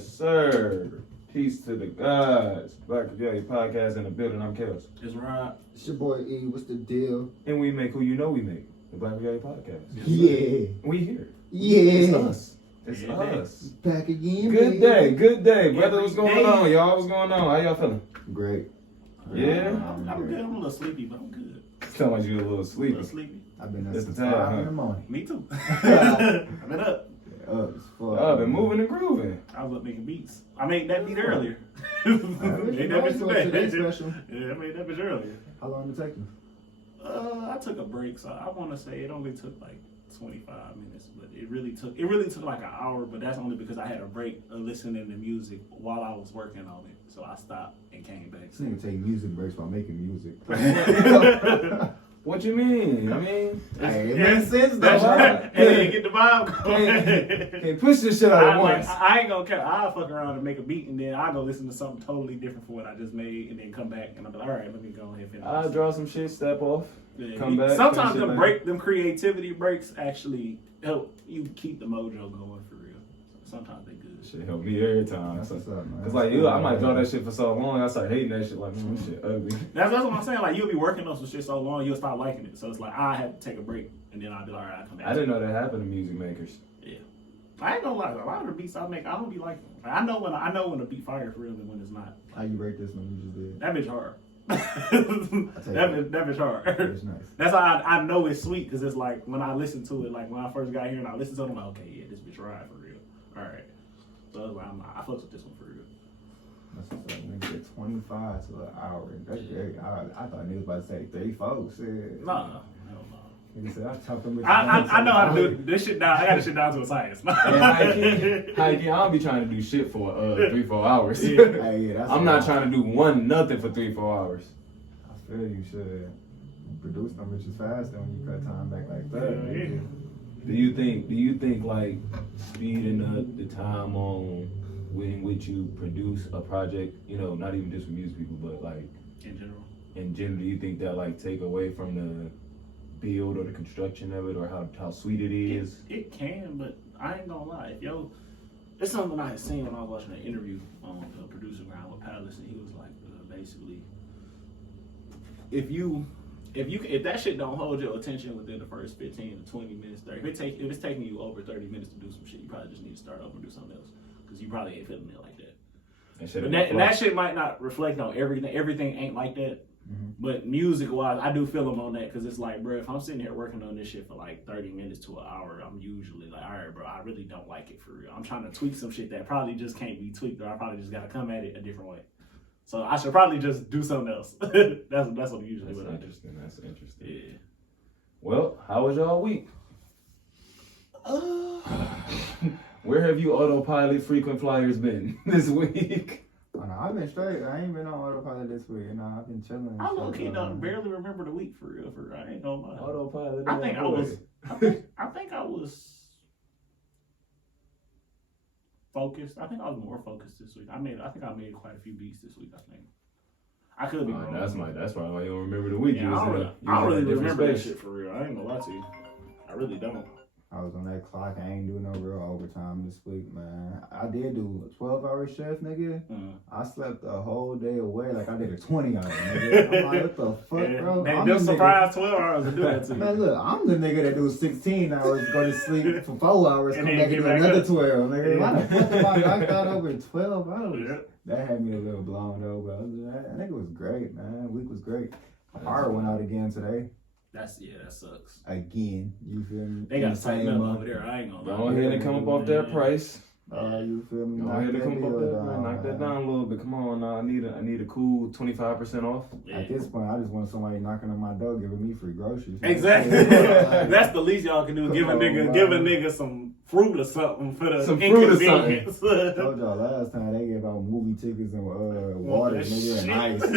Yes, sir. Peace to the gods. Black Regalia podcast in the building. I'm Kels. It's right. It's your boy E. What's the deal? And we make who you know we make. The Black Regalia podcast. Yeah. We here. Yeah. It's us. It's Yeah. us. Back again. Good baby. day. Good day. Brother, Every what's going day. on? Y'all, what's going on? How y'all feeling? Great. Yeah? I'm good. I'm a little sleepy, but I'm good. Sound like you a little A little sleepy. sleepy. I've been up It's since the time, 5 huh? in the morning. Me too. I've been up. Up as fuck. I've been moving and grooving. I was up making beats. I made that beat earlier. Alright, Made that bitch today's today. special. Yeah, I made that bitch earlier. How long did it take you? I took a break, so I want to say it only took like 25 minutes, but it really took like an hour. But that's only because I had a break of listening to music while I was working on it. So I stopped and came back. This nigga take music breaks while making music. What you mean? I mean, Hey, it makes sense though. That's right? right. And get the vibe going. can't push this shit out at once. I ain't gonna care. I'll fuck around and make a beat, and then I'll go listen to something totally different from what I just made, and then come back, and I'll be like, all right, let me go ahead and finish. I'll draw some shit, step off, Yeah, come back. Sometimes finish it them creativity breaks actually help you keep the mojo going for real. Sometimes they good. Shit help me every time. That's what's up, man. Cause like you, I might draw that shit for so long, I start hating that shit. Like, this shit ugly. That's what I'm saying. Like you'll be working on some shit so long, you'll start liking it. So it's like I have to take a break, and then I'll be like, all right, I'll come back. I didn't know that happened to music makers. Yeah, I ain't gonna lie. A lot of the beats I make, I don't be liking. Like, I know when a beat fire for real and when it's not. How you rate this one you just did? That bitch hard. take it. that bitch hard. It's nice. That's how I know it's sweet, because it's like when I listen to it, like when I first got here and I listened to it, I'm like, okay, yeah, this bitch ride for real. All right. So it's like, I fucks with this one for real. That's what's up. Nigga said 25 to an hour. That's great. I thought niggas about to say 34. Shit. Nah, hell no. Nigga said I chopped them bitches I down know to how an to hour. do this shit down. I got this shit down to a science. I don't be trying to do shit for 3-4 hours. Yeah. Hey, yeah, that's I'm not trying to do nothing for 3-4 hours. I feel you should produce them bitches faster when you cut time back like that. Yeah. Do you think like speeding up the time on in which you produce a project, you know, not even just for music people, but like In general. in general, do you think that like take away from the build or the construction of it, or how sweet it is? It can, but I ain't gonna lie. It's something I had seen when I was watching an interview on the producer ground with Palace, and he was like, basically, if that shit don't hold your attention within the first 15 to 20 minutes, 30, if it's taking you over 30 minutes to do some shit, you probably just need to start over and do something else, because you probably ain't feeling it like that. And that shit might not reflect on everything. Everything ain't like that. Mm-hmm. But music-wise, I do feel them on that, because it's like, bro, if I'm sitting here working on this shit for like 30 minutes to an hour, I'm usually like, all right, bro, I really don't like it for real. I'm trying to tweak some shit that probably just can't be tweaked, or I probably just got to come at it a different way. So I should probably just do something else. that's what usually what I do. That's interesting. Yeah. Well, how was y'all week? Where have you autopilot frequent flyers been this week? Oh, no, I've been straight. I ain't been on autopilot this week. You know, I've been chilling. I low-key don't barely remember the week for real. I ain't gonna lie. Autopilot. I think I was focused. I think I was more focused this week. I think I made quite a few beats this week. I think I could be wrong. That's probably why you don't remember the week. Yeah, I don't really remember that shit for real. I ain't gonna lie to you. I really don't. I was on that clock. I ain't doing no real overtime this week, man. I did do a 12-hour shift, nigga. I slept a whole day away like I did a 20-hour, nigga. I'm like, what the fuck, bro? Man, they'll surprise 12 hours to do that to you. Man, look, I'm the nigga that do 16 hours, go to sleep for 4 hours, And come then back and get do back another up. 12, nigga. Yeah. Why the fuck am I knocked out over 12 hours? Yeah. That had me a little blown though, but I think it was great, man. Week was great. My power went out again today. That sucks. Again, you feel me? They got to tighten up month. over there. I ain't gonna lie. Go ahead and come up off that price. You feel me? Go ahead and come up off that price. Knock that down a little bit. Come on, I need a cool 25% off. Yeah. At this point, I just want somebody knocking on my door giving me free groceries. Man. Exactly. That's the least y'all can do. Give a nigga some fruit or something for the inconvenience. Told y'all last time they gave out movie tickets and water, nigga, and ice. Fuck,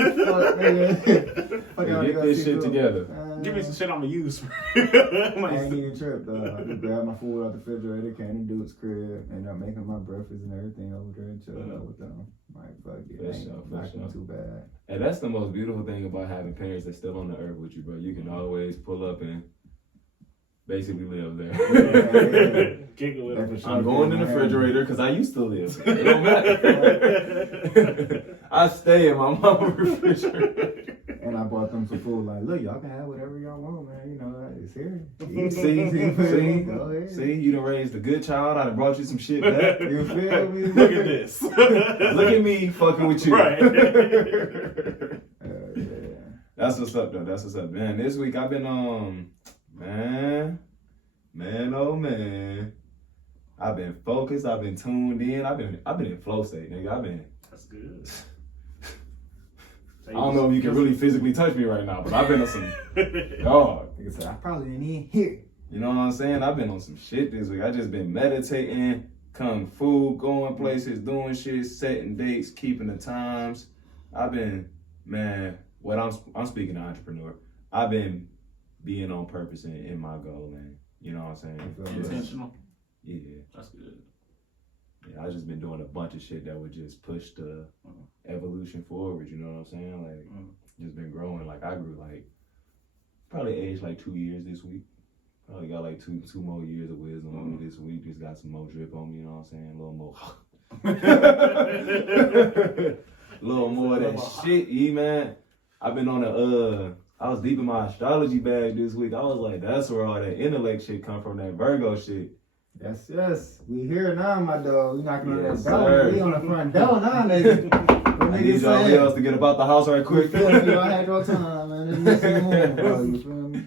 nigga. Get this shit together. Give me some shit I'ma use. I ain't even tripped. I just grabbed my food out the refrigerator, came to Dude's crib, ended up making my breakfast and everything over there and chilling out with them. Like, fuck it, ain't knocking too bad. And that's the most beautiful thing about having parents that's still on the earth with you, bro. You can always pull up and basically live there. Kick it with That's him. for sure. I'm going in the refrigerator because I used to live. It don't matter. I stay in my mama's refrigerator. And I bought them some food. Like, look, y'all can have whatever y'all want, man. You know, it's here. See, you done raised a good child. I done brought you some shit back. You feel me? Look at this. Look at me fucking with you. Right. Yeah. That's what's up, though. That's what's up, man. This week I've been man, oh man. I've been focused. I've been tuned in. I've been in flow state, nigga. That's good. I don't know if you can really physically touch me right now, but I've been on some dog. Like I said, I probably didn't even hear. You know what I'm saying? I've been on some shit this week. I just been meditating, kung fu, going places, doing shit, setting dates, keeping the times. I've been, man, I'm speaking to entrepreneur. I've been being on purpose in my goal, man. You know what I'm saying? Intentional. Yeah. That's good. Yeah, I just been doing a bunch of shit that would just push the evolution forward. You know what I'm saying? Like, just been growing. Like, I grew like probably aged like 2 years this week. Probably got like two more years of wisdom on me this week. Just got some more drip on me. You know what I'm saying? A little more of that shit, man. I've been on I was deep in my astrology bag this week. I was like, that's where all that intellect shit come from, that Virgo shit. Yes. We here now, my dog. We knocking on that Yes, door. sir. We on the front door now, nigga. I need y'all else to get about the house right quick. I had your time, man. It's missing room, bro. You feel me?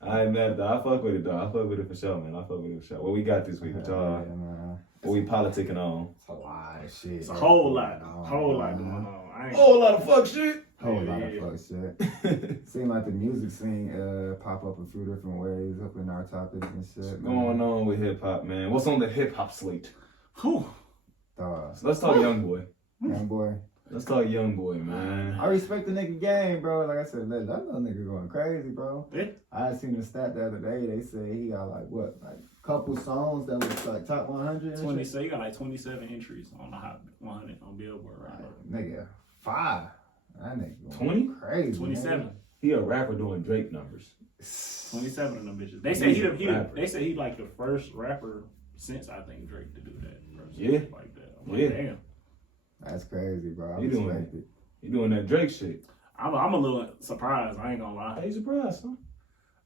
I ain't mad though. I fuck with it though. I fuck with it for sure, man. I fuck with it for sure. What we got this week, y'all? Yeah, man. What we politicking on? It's a lot of shit. It's a whole lot going on. Whole lot of fuck shit. Whole lot of fuck shit. Seem like the music scene pop up a few different ways up in our topics and shit. What's going on with hip hop, man? What's on the hip hop slate? Whew. Dog. So let's talk Young Boy. Young boy. Let's talk Young Boy, man. I respect the nigga game, bro. Like I said, that little nigga going crazy, bro. Yeah. I seen the stat the other day. They say he got like couple songs that was like top 100. 20. So you got like 27 entries on the Hot 100 on Billboard right now. Nigga, 5. That nigga 20? Crazy. 27. Man. He a rapper doing Drake numbers. 27 of them bitches. They say he like the first rapper since I think Drake to do that. Yeah. Like that. I'm Yeah. like, damn. That's crazy, bro. I He doing respect it. He doing that Drake shit. I'm a little surprised. I ain't gonna lie. How you surprised,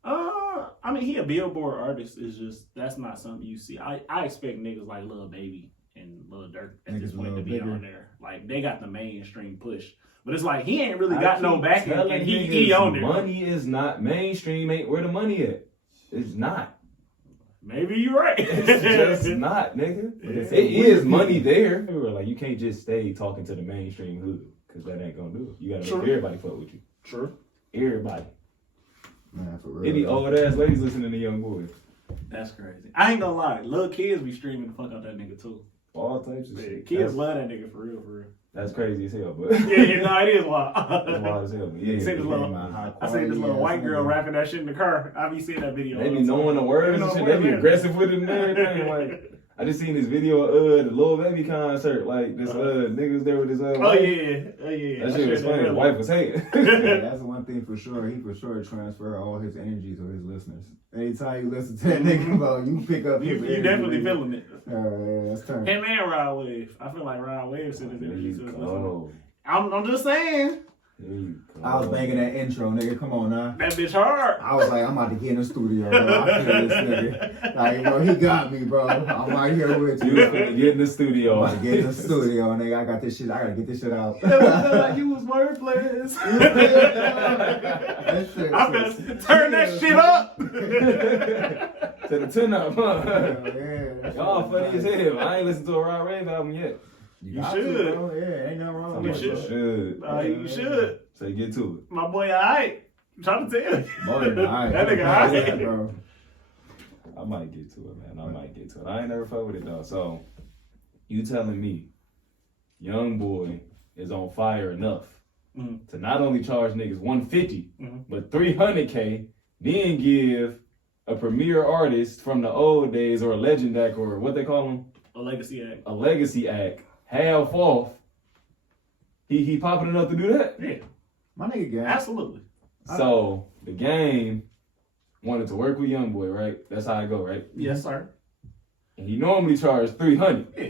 huh? I mean, he a Billboard artist. Is just that's not something you see. I expect niggas like Lil Baby and Lil Durk at this point to be on there. Like they got the mainstream push, but it's like he ain't really got no backing, and he on there. Money is not mainstream. Ain't where the money at? It's not. Maybe you're right. It's just not, nigga. Yeah. It is money there. Like you can't just stay talking to the mainstream hood because that ain't gonna do it. You gotta make everybody fuck with you. True. Everybody. Man, for real. It be old ass ladies listening to Young Boy. That's crazy. I ain't gonna lie. Little kids be streaming the fuck out that nigga too. All types of shit. Kids love that nigga for real. That's crazy as hell, but No, it is wild. that's wild as hell. But yeah, I seen this little white girl rapping that shit in the car. I be seeing that video. they be knowing the words and shit. They be aggressive with it and everything. Like I just seen this video of the Lil Baby concert. Like this niggas there with his wife. Oh yeah. That shit was funny. His wife was hating. Yeah, that's one thing for sure. He for sure transfer all his energy to his listeners. Anytime you listen to that nigga, bro, you pick up his energy. You definitely feeling it. Yeah, that's turn. Him and Rod Wave. I feel like Rod Wave sent his energy to his listeners. Oh, I'm just saying. there you go. I was banging that intro, nigga. Come on now. That bitch hard. I was like, I'm about to get in the studio, bro. I feel this nigga. Like, bro, he got me, bro. I'm right here with You you. was finna get in the studio. I'm about to get in the studio, nigga. I got this shit. I gotta get this shit out. Like you was wordplays. I'm gonna turn that shit up. To the 10 up, huh? Yeah, Y'all funny as hell. I ain't listened to a Rod Wave album yet. You You got should. to, bro. Yeah, ain't nothing wrong with You it. should. Should. You should. So you get to My boy, alright. I'm trying to tell you. Boy, alright. That nigga alright. Bro. it. I might get to it, man. I might get to it. I ain't never fuck with it though. So you telling me Young Boy is on fire enough to not only charge niggas 150, but 300K, then give a premier artist from the old days or a legend act or what they call them? A legacy act. A legacy act, half off. He popping enough to do that? Yeah. My nigga gang. Absolutely. So the game wanted to work with Young Boy, right? That's how I go, right? Yes, sir. and he normally charged $300. Yeah.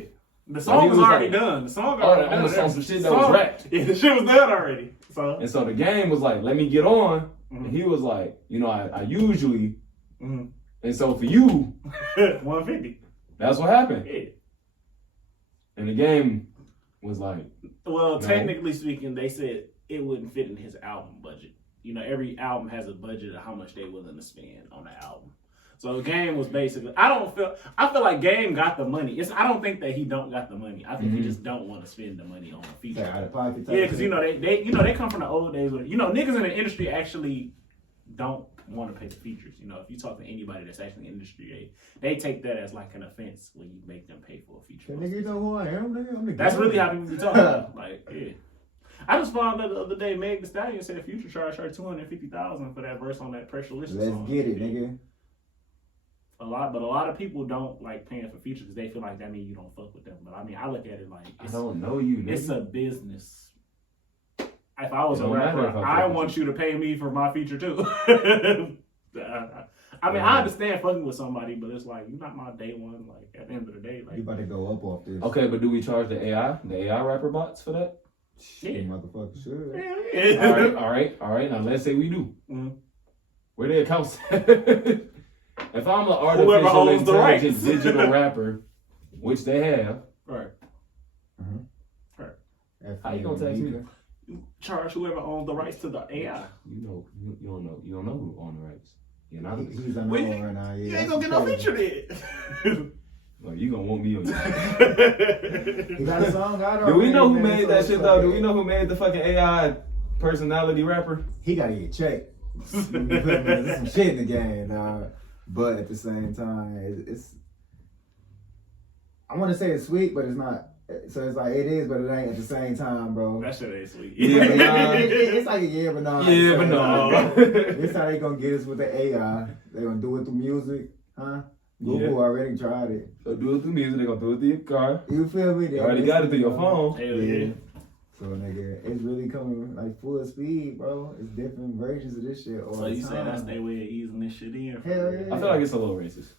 The song was already done. The song already done. On some shit that was rapped. Yeah, the shit was done already. And so the game was like, let me get on. And he was like, you know, I usually. And so for you, 150. That's what happened. Yeah. And the game was like. Well, technically speaking, they said it wouldn't fit in his album budget. You know, every album has a budget of how much they're willing to spend on the album. So the Game was basically, I feel like Game got the money. I don't think that he don't got the money. I think he just don't want to spend the money on a feature. Yeah, because you know they come from the old days where niggas in the industry actually don't want to pay the features. You know, if you talk to anybody that's actually in the industry, they take that as like an offense when you make them pay for a feature. Nigga, you know who I am, nigga? I'm the That's guy. really how people be talking. Like, yeah. I just found out the other day, Meg Thee Stallion said Future charged her $250,000 for that verse on that Pressure List Let's song. get it, nigga. A lot of people don't like paying for features because they feel like that means you don't fuck with them. But I mean, I look at it like I don't know you, nigga. It's a business. If I was a rapper, I want you to pay me for my feature too. I mean, I understand fucking with somebody, but it's like you're not my day one. Like at the end of the day, like You about to go up off this. Okay, but do we charge the AI rapper bots for that? Shit, motherfucker should. Yeah. All right. Now let's say we do. Where the accounts? If I'm an Whoever artificial owns the rights. intelligence digital rapper, which they have, Right. how you gonna tax me? Charge whoever owns the rights to the AI. You don't know who owns the rights. You're not. He's unknown right now. Yeah, You ain't gonna get no feature then. Well, you gonna want me on your He got a song out Do we know who already, made that shit though? Do we know who made the fucking AI personality rapper? He gotta get checked. There's some shit in the game, dog. But at the same time, it's I want to say it's sweet, but it's not. So it's like it is, but it ain't at the same time, bro. That shit ain't sweet. Yeah, but nah. It's like a yeah, but nah. Yeah, but no. This how they gonna get us with the AI. They gonna do it through music, huh? Google already tried it. So do it through music. They gonna do it through your car. You feel me? You already got it through your phone. Hell yeah. So nigga, it's really coming like full speed, bro. It's different versions of this shit all So the you time. say that's their way of easing this shit in? Hell yeah. I feel like it's a little racist.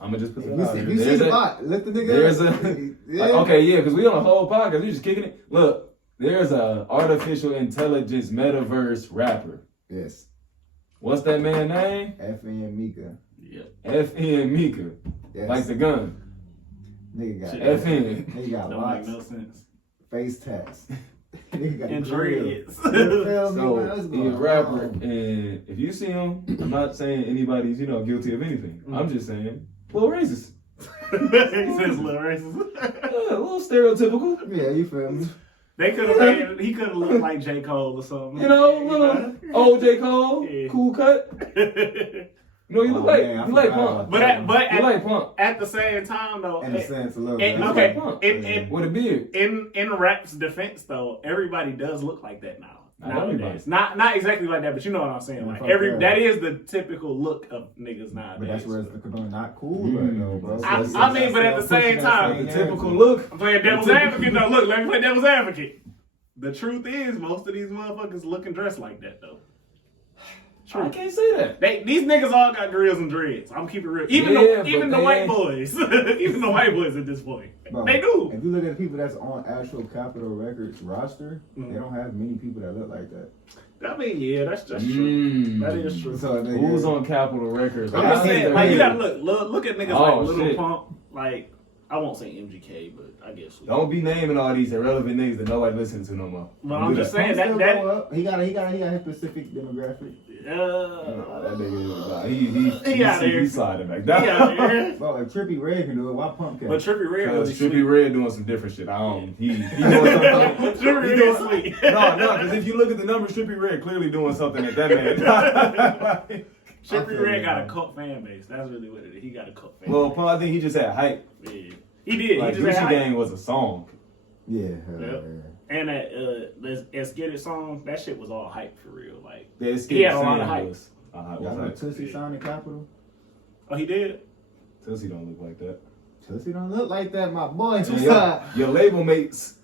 I'm gonna just put that out there. You see the bot? Lift the nigga There's up. okay, yeah, because we on a whole podcast. We just kicking it. Look, there's a artificial intelligence metaverse rapper. Yes. What's that man name? FN Mika. Yep. FN Mika. Yes. Like the gun. Nigga got FN. Nigga got Don't lots. make no sense. Face tats. Nigga got And dreads. dreads. So he's a rapper, and if you see him, I'm not saying anybody's guilty of anything. I'm just saying, well, racist. He says little racist. A little stereotypical. Yeah, you feel me? They could have made he could have looked like J. Cole or something. Little old J. Cole, Yeah. cool cut. You look like man, I you like forgot Pump. But You like Pump at the same time though, In a sense, a little and- bit. okay, Pump. in With a beard. in rap's defense though, everybody does look like that now. Not everybody. Not exactly like that, but you know what I'm saying. Like Fuck that. that is the typical look of niggas nowadays. But that's where it's not cool right now, bro. I mean, but at the same time, The typical look. I'm playing devil's advocate though. Look, let me play devil's advocate. The truth is, most of these motherfuckers look and dress like that though. True. I can't say that. These niggas all got grills and dreads. I'm keeping it real. Even the white boys. Even the white boys at this point. Bro, They do. If you look at the people that's on actual Capitol Records roster, they don't have many people that look like that. I mean, yeah, that's true. That is true. So Who's on Capitol Records? I'm just saying, like, you got gotta look at niggas Oh, like Little shit. Pump. Like, I won't say MGK, but I guess. Don't be naming all these irrelevant niggas that nobody listens to no more. But I'm just saying Still that. go up. He got his specific demographic. Nah, that nigga, he's sliding back Yeah, down. yeah. Bro, if Trippie Red can do it, why Pump can't? But Trippie Red Because was Trippie Red doing some different shit. He doing something. Trippie Red is sweet. No, because if you look at the numbers, Trippie Red clearly doing something at that man. Trippie Red got a cult fan base. That's really what it is. He got a cult fan Well, base. Paul, I think he just had hype. Yeah. He did. Like He just had Gucci hype. Gang was a song. Yeah. Yep. And that Let's Get It song, that shit was all hype for real. Like, Yeah, he had a lot of hype. Y'all know Tootsie signed the Capitol? Oh, he did? Tootsie don't look like that. Tootsie don't look like that, my boy. And your label mates,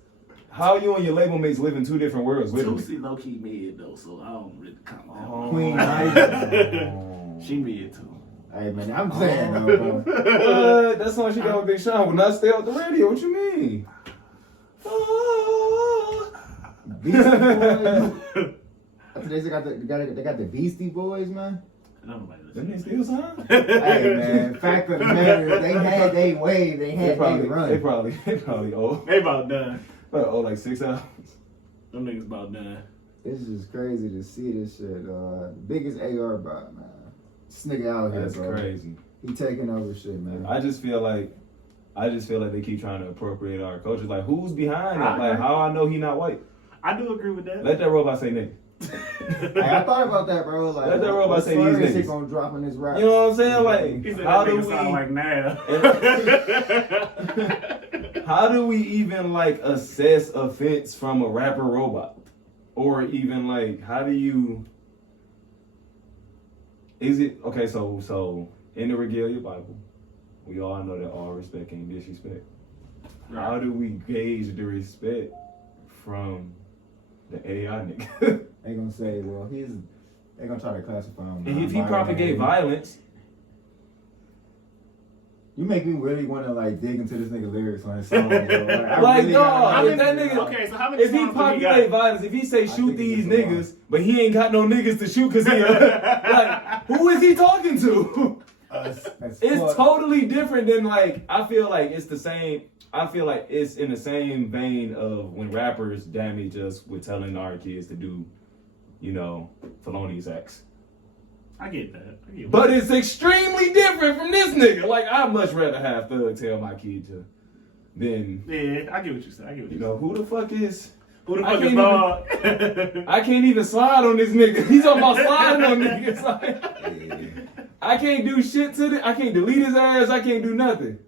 how you and your label mates live in two different worlds with me? Tootsie low key mid though, so I don't really count that. Queen She Ice. mid too. Hey man, I'm saying though, bro. What? That song she got with Big Sean will not stay off the radio. What you mean? Beastie Boys. I think they got the Beastie Boys, man. Them niggas still signed? Hey man, fact of the matter, they had they wave, they had they run. They probably old. They about done. Like 6 hours. Them niggas about done. It's just crazy to see this shit. Biggest AR bot, man. This nigga out here, That's bro. crazy. He taking over shit, man. I just feel like they keep trying to appropriate our culture. Like, who's behind it? Like, how I know he not white? I do agree with that. Let that robot say nigga. Hey, I thought about that, bro. Like, let that robot say these niggas. He niggas. gonna drop in this rap. You know what I'm saying? Like, He said how that do nigga sound like now. how do we even like assess offense from a rapper robot? Or even like, how do you? Is it okay? So in the Regalia Bible, we all know that all respect ain't disrespect. Right. How do we gauge the respect from the AI nigga? They gonna say, well, they gonna try to classify him. If he propagate violence, you make me really want to like dig into this nigga lyrics on his song. Bro. Like, no, if that nigga, okay, so how many if he populate violence, if he say shoot these niggas, but he ain't got no niggas to shoot because he like, who is he talking to? It's totally different than like, I feel like it's the same. I feel like it's in the same vein of when rappers damage us with telling our kids to do, you know, felonious acts. I get that. But it's extremely different from this nigga. Like, I'd much rather have Thug tell my kid to than. Yeah, I get what you said. You know, who the fuck is dog? I can't even slide on this nigga. He's talking about sliding on niggas. Like, I can't do shit to I can't delete his ass. I can't do nothing.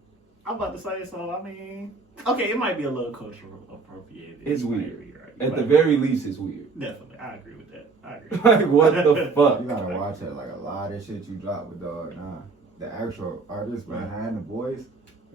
I'm about to say so. I mean, okay, it might be a little cultural appropriated. It's weird. At the very least, it's weird. Definitely, I agree with that. I agree. Like, what the fuck? You gotta watch it. Like a lot of shit you drop with dog. Nah, the actual artist behind the voice.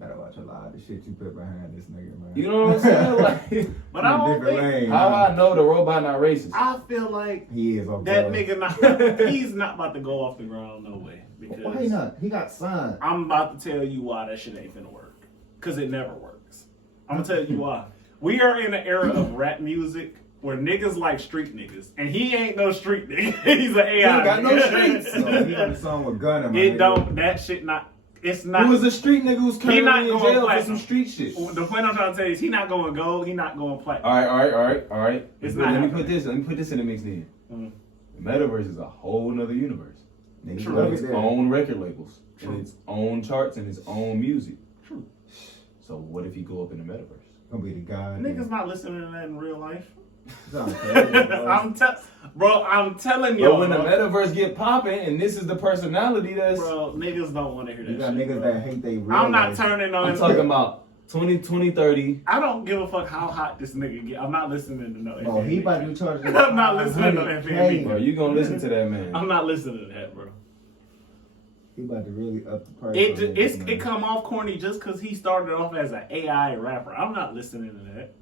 Gotta watch a lot of the shit you put behind this nigga, man. You know what I'm saying? Like, but I don't think lane, how I know the robot not racist. I feel like he is. That nigga not. He's not about to go off the ground. No way. Because why not? He got signed. I'm about to tell you why that shit ain't finna work. Cause it never works. I'm gonna tell you why. We are in an era of rap music where niggas like street niggas, and he ain't no street nigga. He's an AI. He ain't got no streets. So he on the song with Gunna. It don't. That shit not. It's not. He was a street nigga who's currently in jail for some street shit. The point I'm trying to tell you is he not going gold. He not going platinum. All right. It's Let not. me put this in the mix then. The metaverse is a whole nother universe. It's its own record labels, and its own charts, and its own music. True. So what if you go up in the metaverse? Gonna be the guy. Niggas not listening to that in real life. Crazy, bro, I'm telling you. But when the metaverse get popping, and this is the personality that's... Bro, niggas don't want to hear that. You got shit, niggas bro. that hate they real I'm not life. turning on. I'm talking about 2030. I don't give a fuck how hot this nigga get. I'm not listening to no. Oh, he about to be charged. I'm not listening to FNB. Bro, you gonna listen to that man? I'm not listening to that, bro. He about to really up the price. It come off corny just because he started off as an AI rapper. I'm not listening to that.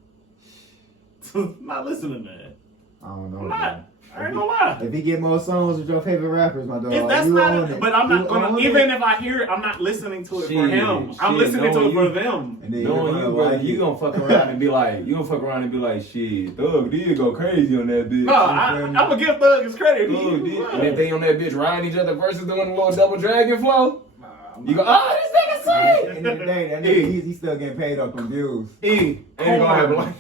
I'm not listening to that. I don't know. I'm not. I ain't gonna lie. If he get more songs with your favorite rappers, my dog, If that's you not, own it. but I'm not You gonna. own Even it. if I hear it, I'm not listening to it Shit, for him. I'm listening to it for them. And then Knowing you, brother, you gonna fuck around and be like, shit, Thug did go crazy on that bitch. No, I'm gonna give Thug his credit. Thug did. And if they on that bitch riding each other versus doing a little double dragon flow, you go, oh, this nigga At the sweet. end of the day, that nigga, he's still getting paid off from views. Ain't gonna have like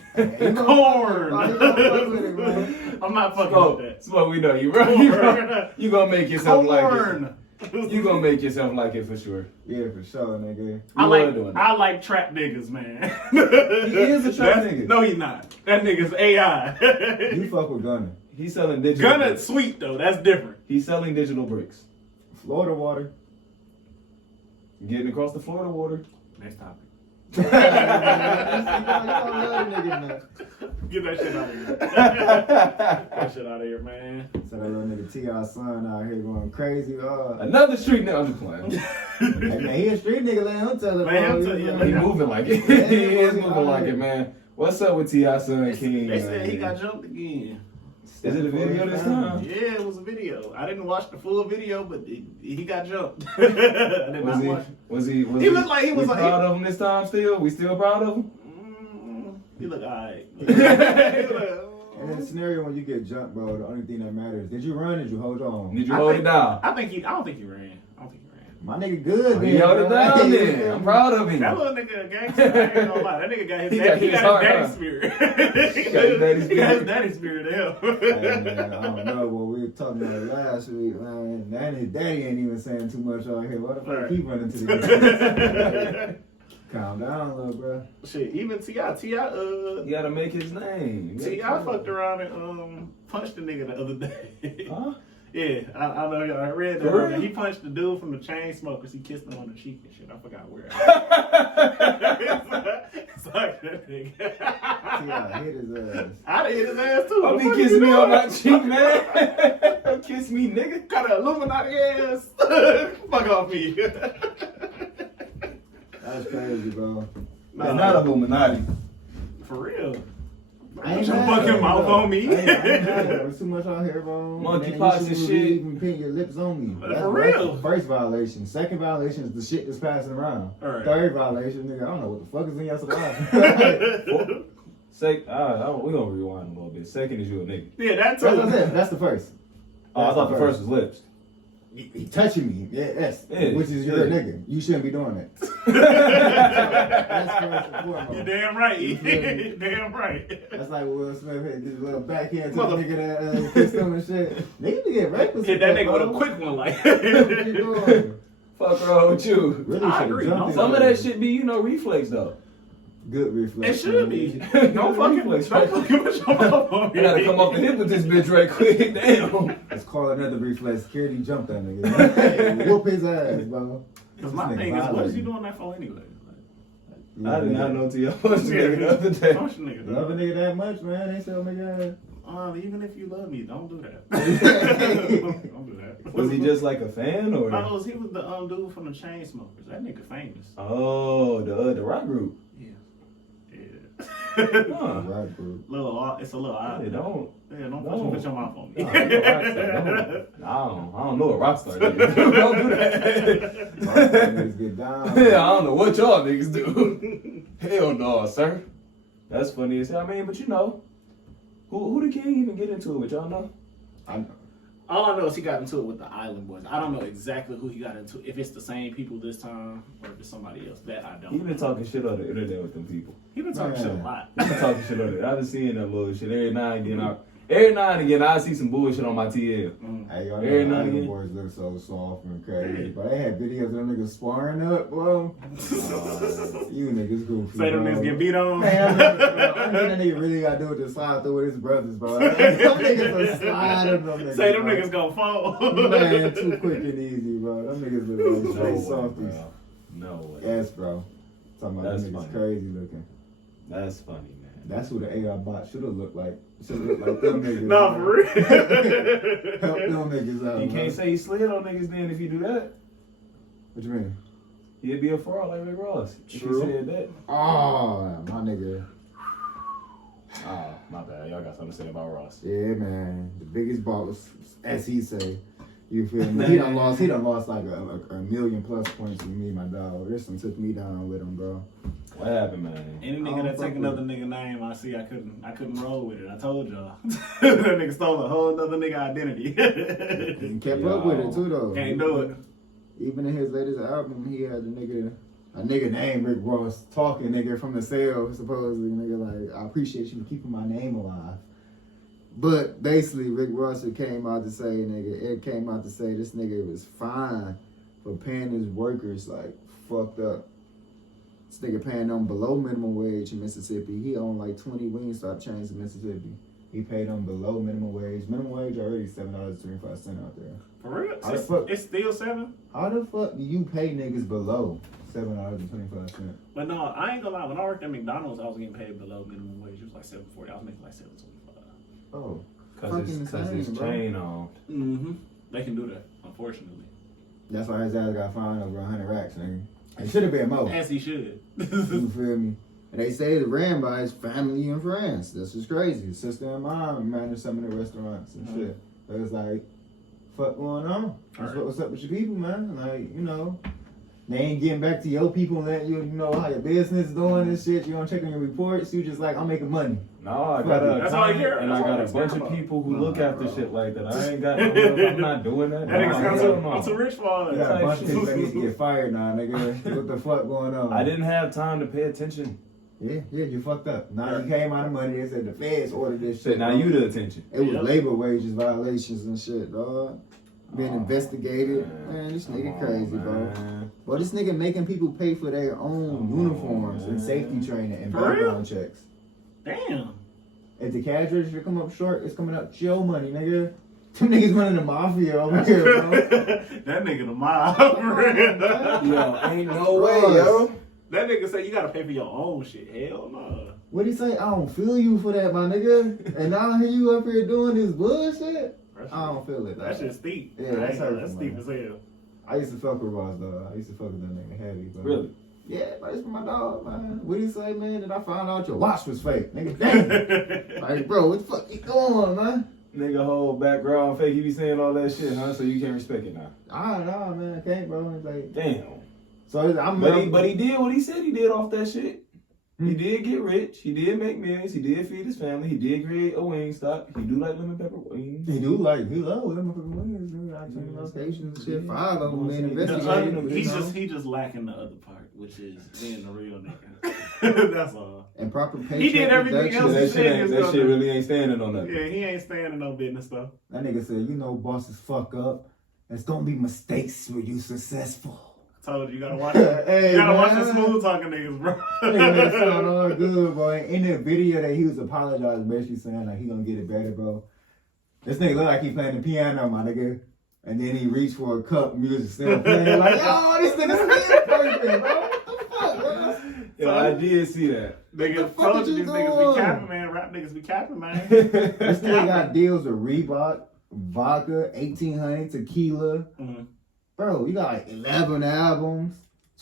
Corn. Man. I'm not fucking with that. Smoke, we know you, bro. You gonna make yourself like it. You gonna make yourself like it for sure. Yeah, for sure, nigga. I like trap niggas, man. He is a trap nigga. No, he's not. That nigga's AI. You fuck with Gunna. He's selling digital. Gunna's sweet though. That's different. He's selling digital bricks. Florida water. Getting across the Florida water. Next topic. Get Get that shit out of here. That shit out of here, man. So that little nigga T.I. son out here going crazy. Another street nigga. I'm just playing. Hey, man, he a street nigga, let him tell it. Man, bro. tell you, He moving like it. He is moving like it, man. What's up with T.I. son King? They said he got jumped again. Is it a video this time? Yeah, it was a video. I didn't watch the full video, but he got jumped. I did not watch. Was he looked like he was like, proud of him this time still? We still proud of him? He looked alright. In that scenario when you get jumped, bro, the only thing that matters, did you run or did you hold on? Did you hold it down? I don't think he ran. My nigga good, man. He held it down then. I'm proud of him. That little nigga a gangster. I ain't gonna lie. That nigga got his daddy spirit. He got his daddy spirit hell. Hey, man, I don't know what we were talking about last week, man. Now his daddy ain't even saying too much out here. What the fuck keep running to the Calm down, little bro. Shit, even T.I. You gotta make his name. T.I. fucked around and punched the nigga the other day. Huh? Yeah, I know y'all read that. Right? He punched the dude from the Chainsmokers. He kissed him on the cheek and shit. I forgot where. It's like that nigga. T.I. hit his ass. I'd have hit his ass too. Don't be kissing me on my cheek, man. Don't kiss me, nigga. Got an Illuminati ass. Fuck off me. That's crazy, bro. It's not Illuminati. For real. I ain't your mad fucking at it, mouth bro. on me. I ain't mad at it. There's too much out here, bro. Monkey Man, pox you and shouldn't shit. even put your lips on me. For That's real. the first violation. Second violation is the shit that's passing around. Alright. Third violation, nigga, I don't know what the fuck is in your saliva. We gonna rewind a little bit. Second is you a nigga. Yeah, that's That's what I said. That's the first. Oh, I thought the first was lips. He touching me, yes, Yeah, which is your yeah. nigga. You shouldn't be doing that. That's first and foremost. You're damn right. You feel me? You're damn right. That's like Will Smith had this little backhand to the nigga that kissed him and shit. Nigga to get reckless. Hit that nigga with a bro. quick one, like. What you doing? Fuck wrong with you. Really I should've agree. jumped Some his of that ass. shit be, reflex though. Good reflex. It should be. Good Don't fucking reflex, put your mouth on me. You gotta come off the hip with this bitch right quick. Damn. Let's call another reflex. Security jump that nigga. Whoop his ass, bro. Because my thing is, what is he doing that for anyway? I did not know till y'all punched the nigga the other day. Punch the nigga. Love a nigga that much, man. Ain't so nigga. Even if you love me, don't do that. Don't do that. Was he just like a fan or? He was the dude from the Chainsmokers. That nigga famous. Oh, the rock group. Yeah. Huh. Right, bro. It's a little odd. Hey, don't Put your mouth on me. I don't know what rockstar is. Don't do that. Niggas get down. I don't know what y'all niggas do. Hell no, sir. That's funny as hell. I mean, but who the king even get into it with? Y'all know? All I know is he got into it with the Island Boys. I don't know exactly who he got into. If it's the same people this time or if it's somebody else, that I don't. He been talking shit on the internet with them people. He been talking shit a lot. He been talking shit on it. I been seeing that little shit every now and again. I see some bullshit on my TL. Hey, y'all Every know now and Island again. Boys look so soft and crazy. But they had videos of them niggas sparring up, bro. You niggas goofy. Say them bro. niggas get beat on. Man, I think that nigga really got to do it to slide through with his brothers, bro. Them niggas are sliding them niggas. Say them bro. niggas gonna fall. Man, too quick and easy, bro. Them niggas look like No straight way, softies. bro. No way. Yes, bro. Talking about That's them niggas funny. crazy looking. That's funny, man. That's who the AI bot should have looked like. Should have looked like them niggas. Nah, man. for real. Help them niggas out. You man. can't say he slid on niggas then if you do that. What you mean? He'd be a fraud like Rick Ross. True. If he said that. Oh, my nigga. Oh, my bad. Y'all got something to say about Ross. Yeah, man. The biggest boss, as he say. You feel me? He done lost like a million plus points with me, my dog. This one took me down with him, bro. What happened, man? Any nigga don't that fuck take with another nigga name, I couldn't roll with it. I told y'all. That nigga stole a whole nother nigga identity. He kept up with it too, though. Can't do it. Even in his latest album, he had a nigga named Rick Ross talking nigga from the cell, supposedly. Nigga like, I appreciate you keeping my name alive. But basically, Rick Ross came out to say this nigga was fine for paying his workers like fucked up. This nigga paying them below minimum wage in Mississippi. He owned like 20 Wingstop chains in Mississippi. He paid them below minimum wage. Minimum wage already $7.25 out there. For real? How the fuck? It's still 7? How the fuck do you pay niggas below $7.25? But no, I ain't gonna lie. When I worked at McDonald's, I was getting paid below minimum wage. It was like $7.40. I was making like $7.25. Oh, Cause fucking it's insane, bro. chain on. Mm-hmm. They can do that, unfortunately. That's why his ass got fined over 100 racks, nigga. It should have been more. As he should. You feel me? And they say it ran by his family and friends. This is crazy. His sister and mom manage some of the restaurants and shit. So it's like, fuck going on? What's up with your people, man? Like, you know, they ain't getting back to your people and letting you know how your business is doing and shit. You don't check on your reports. You just like, I'm making money. No, I got That's all I care. And I got a bunch of people who look after shit like that. I ain't got no, I'm not doing that. I'm too rich for all that. You got a bunch of people that need to get fired now, nigga. What the fuck going on? I didn't have time to pay attention. Yeah, you fucked up. Now you came out of money. They said the feds ordered this shit. Now you the attention. It was labor wages violations and shit, dog. Being investigated. Man, this nigga crazy, bro. Well, this nigga making people pay for their own uniforms and safety training and background checks. Damn. If the cash register come up short, it's coming up your money, nigga. Them niggas running the mafia over here, bro. That nigga the mob. Yo, ain't no way, yo. That nigga say you gotta pay for your own shit. Hell no. What'd he say? I don't feel you for that, my nigga. And now here you up here doing this bullshit? I don't feel it, dog. That shit's steep. Yeah, that's hurtful, That's steep as hell. I used to fuck with Ross, though. I used to fuck with that nigga heavy. But Really? yeah, but it's for my dog, man. What'd he say, man? That I found out your watch was fake. Nigga, damn. Like, bro, what the fuck you going, man? Nigga whole background fake, you be saying all that shit, huh? So you can't respect it now. Nah, man, I can't, bro. It's like, Damn. so I'm But he did what he said he did off that shit. He did get rich. He did make millions. He did feed his family. He did create a wing stock. He do like lemon pepper wings. He love them fucking wings, dude. I change locations and shit. 5 of them being investigated. He just lacking the other part, which is being a real nigga. That's all. And proper paycheck. He did everything else. That shit really ain't standing on nothing. Yeah, he ain't standing no business though. That nigga said, you know, bosses fuck up. There's gonna be mistakes when you successful. I told you gotta watch it. Hey, you gotta watch man. the smooth talking niggas, bro. Nigga, that sound all good, boy. In that video that he was apologizing, basically saying like he gonna get it better, bro. This nigga look like he playing the piano, my nigga. And then he reached for a cup, music still playing. Like, yo, this nigga still perfect, bro. What the fuck, bro? Yo, I did see that. Nigga, told you these niggas be capping, man. Rap niggas be capping, man. This nigga got deals with Reebok, vodka, 1800, tequila. Mm-hmm. Bro, you got like 11 albums,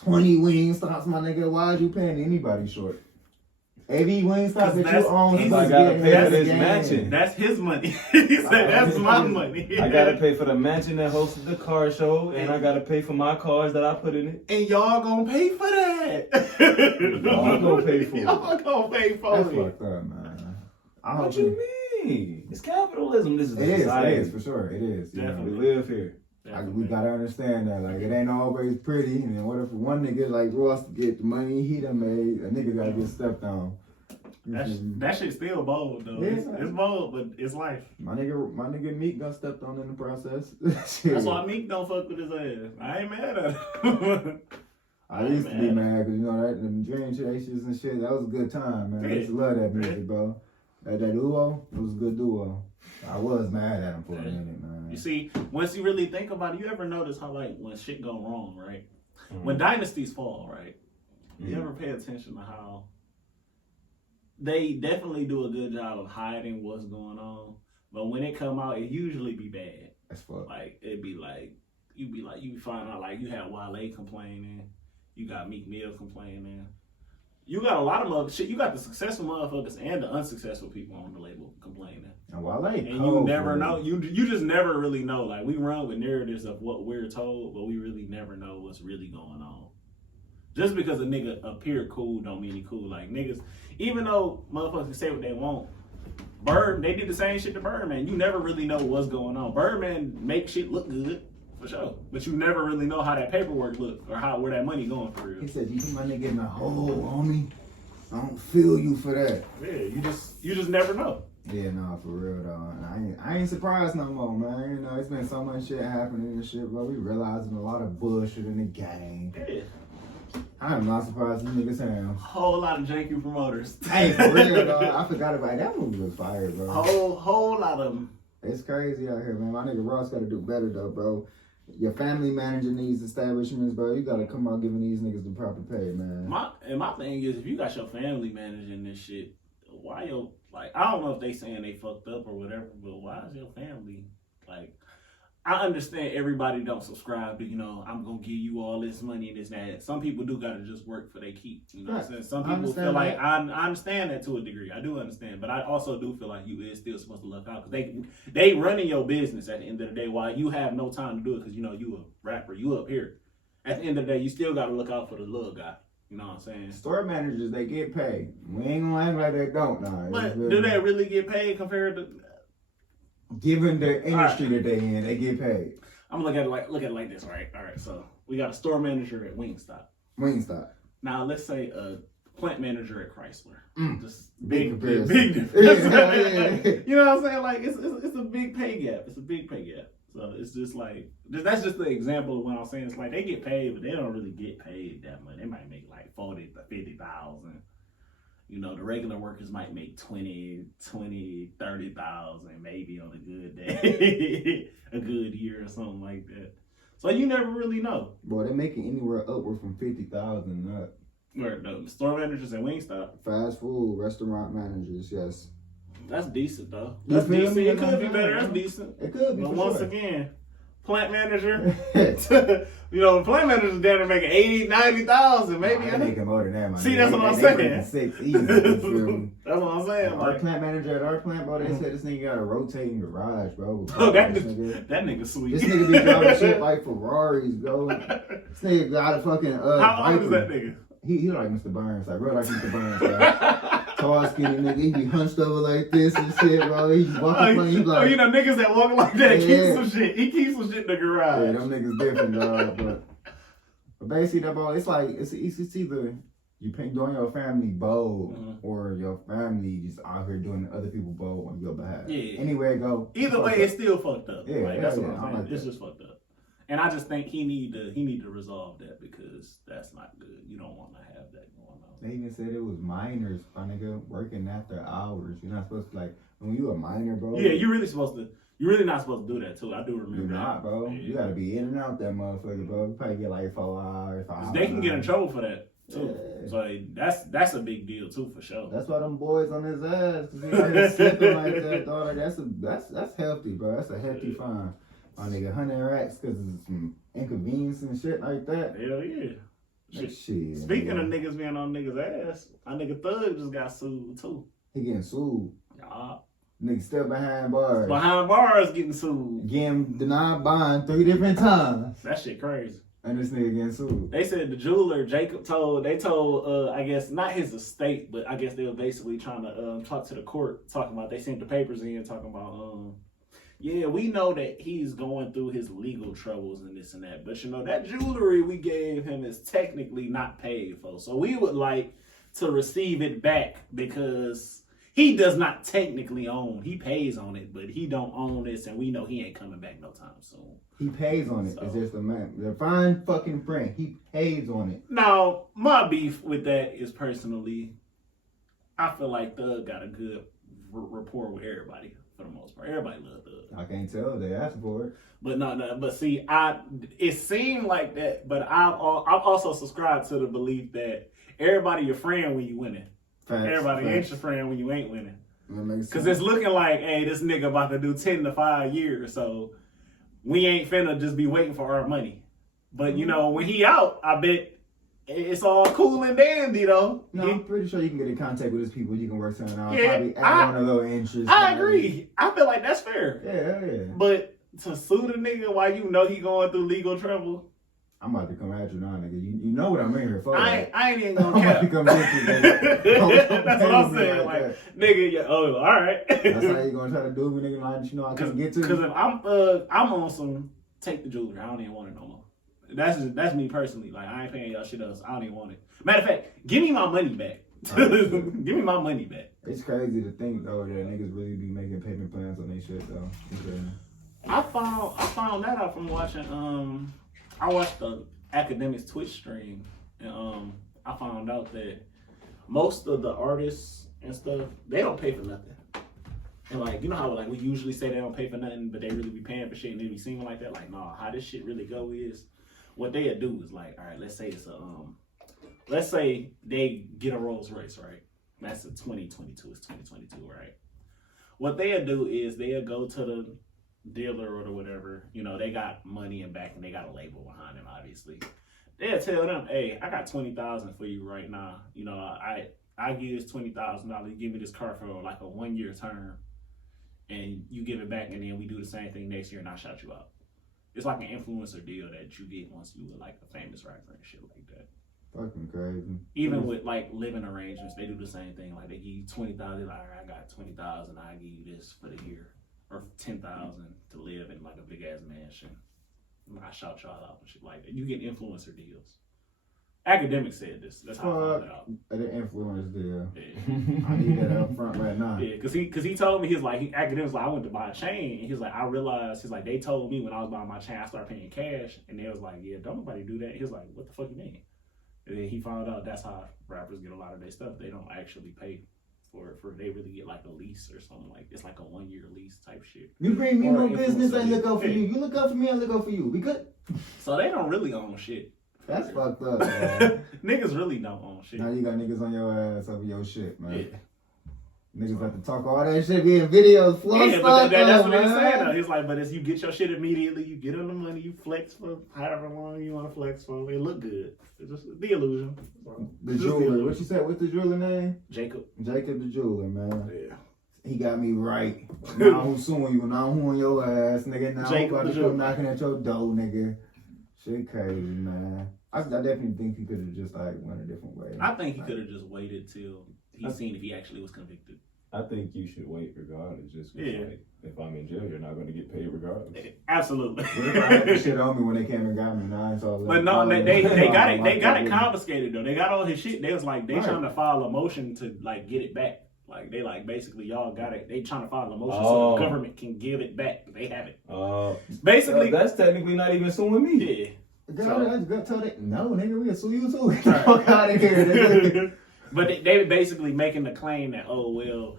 20 wing stops, my nigga. Why are you paying anybody short? AV wing stops that you own. I gotta pay for this mansion. That's his money. He said, that's my money. I gotta pay for the mansion that hosted the car show, and I gotta pay for my cars that I put in it. And y'all gonna pay for that. Y'all gonna pay for it. Y'all gonna pay for That's it. fucked up, man. What you mean? It's capitalism. This is the society. It is, for sure. It is. Definitely. We live here. We gotta understand that, like, it ain't always pretty. And then what if one nigga like Ross get the money he done made, a nigga gotta get stepped on. That shit's still bold though. Yeah. It's bold, but it's life. My nigga Meek got stepped on in the process. That's why Meek don't fuck with his ass. I ain't mad at him. I used to be mad because, you know, that them dream chases and shit, that was a good time, man. I used to love that music, bro. That duo, it was a good duo. I was mad at him for a minute, man. You see, once you really think about it, you ever notice how, like, when shit go wrong, right? When dynasties fall, right? You ever pay attention to how they definitely do a good job of hiding what's going on, but when it come out, it usually be bad. That's fuck. Like, it'd be like, you find out, like, you had Wale complaining, you got Meek Mill complaining. You got a lot of shit. You got the successful motherfuckers and the unsuccessful people on the label complaining. And Wale, and you never know. You just never really know. Like, we run with narratives of what we're told, but we really never know what's really going on. Just because a nigga appear cool don't mean he cool. Like, niggas, even though motherfuckers can say what they want, they did the same shit to Birdman. You never really know what's going on. Birdman make shit look good. For sure. But you never really know how that paperwork look or where that money going for real. He said, you put my nigga in the hole, homie. I don't feel you for that. Yeah, you just never know. Yeah, no, for real though. And I ain't surprised no more, man. You know, it's been so much shit happening and shit, bro. We realizing a lot of bullshit in the game. Yeah. I am not surprised these niggas have. Whole lot of janky promoters. Hey, for real though. I forgot about that movie was fire, bro. Whole lot of them. It's crazy out here, man. My nigga Ross gotta do better though, bro. Your family managing these establishments, bro. You gotta come out giving these niggas the proper pay, man. My thing is, if you got your family managing this shit, why I don't know if they saying they fucked up or whatever, but why is your family, like, I understand everybody don't subscribe to, I'm going to give you all this money and this and that. Some people do got to just work for their keep. You know what I'm saying? Some people feel like, I understand that to a degree. I do understand. But I also do feel like you is still supposed to look out. Because they running your business at the end of the day while you have no time to do it because, you a rapper. You up here. At the end of the day, you still got to look out for the little guy. You know what I'm saying? Store managers, they get paid. We ain't going to act like they don't now. But do they really get paid compared to... Given the industry that they in, they get paid. I'm gonna look at it like this, right? All right, so we got a store manager at Wingstop. Now let's say a plant manager at Chrysler. Just big difference. Yeah. You know what I'm saying? Like it's a big pay gap. It's a big pay gap. So it's just like that's just the example of what I'm saying. It's like they get paid, but they don't really get paid that much. They might make like 40 to 50,000. The regular workers might make 20, 30,000 maybe on a good day, a good year or something like that. So you never really know. Boy, they're making anywhere upward from 50,000 up. Where the store managers at Wingstop? Fast food, restaurant managers, yes. That's decent though. That's decent. It could be better. That's decent. It could be. But once again, plant manager, plant managers down there making 80, 90,000 maybe. They're making more than that, man. See, that's what I'm saying. 6 easy. That's what I'm saying. Our plant manager at our plant, bro, they said this nigga got a rotating garage, bro. Oh, that nigga sweet. This nigga be driving shit like Ferraris, bro. This nigga got a fucking How old is that nigga? He like Mr. Burns, like real like Mr. Burns, bro. Tall, skinny nigga, he be hunched over like this and shit, bro. He walking funny, he like... niggas that walk like that keep some shit. He keeps some shit in the garage. Yeah, them niggas different, dog. But basically, that bro, it's like, it's either you doing your family bold or your family just out here doing other people bold on your behalf. Yeah. Anywhere it go. Either way, it's still fucked up. Yeah, that's what I'm saying. It's just fucked up. And I just think he need to resolve that because that's not good. You don't want to have that going on. They even said it was minors, my nigga, working after hours. You're not supposed to, like, when you a minor, bro. Yeah, you're really not supposed to do that too. I do remember You're that. not, bro. Yeah. You gotta be in and out that motherfucker, bro. You probably get like 4 hours, 5 hours. They can get in trouble for that too. Yeah. So that's a big deal too for sure. That's why them boys on his ass, cause he out here slipping like that, dog. That's healthy, bro. That's a hefty fine. My nigga, 100 racks because of some inconvenience and shit like that. Hell yeah. Shit. Speaking of niggas being on niggas' ass, my nigga Thug just got sued too. He getting sued. Yeah. Nigga still behind bars. Behind bars getting sued. Getting denied bond 3 different times. That shit crazy. And this nigga getting sued. They said the jeweler, Jacob, told, I guess, not his estate, but I guess they were basically trying to talk to the court, talking about, they sent the papers in, talking about, yeah, we know that he's going through his legal troubles and this and that, but that jewelry we gave him is technically not paid for. So we would like to receive it back because he does not technically own. He pays on it, but he don't own this, and we know he ain't coming back no time soon. He pays on it. So, it's just the fine fucking print. He pays on it. Now, my beef with that is personally, I feel like Thug got a good rapport with everybody. For the most part, everybody loves Thug. I can't tell. They asked for it. But but see, it seemed like that. But I've also subscribed to the belief that everybody your friend when you winning. Everybody ain't your friend when you ain't winning. That makes sense. Because it's looking like, hey, this nigga about to do 10 to 5 years, so we ain't finna just be waiting for our money. But when he out, I bet it's all cool and dandy, though. No, I'm pretty sure you can get in contact with his people. You can work something out. Yeah, probably add on a little interest. I agree. I feel like that's fair. Yeah. But to sue the nigga while you know he going through legal trouble, I'm about to come at you now, nigga. You know what I'm in here for. I ain't even gonna cap. I'm about to come at you, nigga. That's what I'm saying. Like nigga, all right. That's how you gonna try to do me, nigga. Like, I can't get to you. Because if I'm on some, take the jewelry. I don't even want it no more. That's me personally. Like, I ain't paying y'all shit else. I don't even want it. Matter of fact, give me my money back. Give me my money back. It's crazy to think though that niggas really be making payment plans on their shit though. Okay. I found that out from watching I watched the Academics Twitch stream, and I found out that most of the artists and stuff, they don't pay for nothing. And like, you know how like we usually say they don't pay for nothing, but they really be paying for shit and they be seeming like that. Like, nah, how this shit really go is what they'll do is like, all right, let's say it's let's say they get a Rolls Royce, right? That's a 2022, it's 2022, right? What they'll do is they'll go to dealer or whatever, you know, they got money and back and they got a label behind them, obviously. They'll tell them, hey, I got $20,000 for you right now. You know, I give you this $20,000, give me this car for like a 1-year term, and you give it back, and then we do the same thing next year, and I shout you out. It's like an influencer deal that you get once you were like a famous rapper and shit like that. Fucking crazy. Even with like living arrangements, they do the same thing. Like they give you $20,000, like, I got $20,000, I give you this for the year, or $10,000 to live in like a big ass mansion. I shout y'all out and shit like that. You get influencer deals. Academics said this. That's how I found it out. The influence deal. Yeah. I need that up front right now. Yeah, cause he told me, academics like, I went to buy a chain, and he's like, I realized, he's like, they told me when I was buying my chain, I started paying cash, and they was like, yeah, don't nobody do that. He was like, what the fuck you mean? And then he found out that's how rappers get a lot of their stuff. They don't actually pay for they really get like a lease or something, like it's like a 1-year lease type shit. You bring me Or no business, I look out for yeah. you. You look out for me, I look out for you. We good? So they don't really own shit. That's fucked up, man. Niggas really don't own shit. Now you got niggas on your ass over your shit, man. Yeah. Niggas about to talk all that shit, be in videos, flow Yeah, stuff. but that's what man. he's saying though. He's like, but as you get your shit immediately, you get on the money, you flex for however long you want to flex for. It look good. It's just the illusion. The Just jeweler. illusion. What you said? What's the jeweler name? Jacob. Jacob the jeweler, man. Yeah. He got me right. Now who's suing you? Now who on your ass, nigga? Now Jacob who about the to jeweler. come knocking at your door, nigga? Shit crazy, man. I definitely think he could have just like went a different way. I think he could have just waited till he seen if he actually was convicted. I think you should wait regardless. Just 'cause, Yeah. like, if I'm in jail, you're not going to get paid regardless. Absolutely. What if I had the shit on me when they came and got me? Now it's all But no, they got it confiscated though. They got all his shit. They was like, they trying to file a motion to like get it back. Like they like basically y'all got it. They trying to file a motion so the government can give it back. They have it. Basically, that's technically not even suing me. yeah. Tell they, no, nigga, we can sue you too. Get the fuck out of here, nigga. But they basically making the claim that, oh well,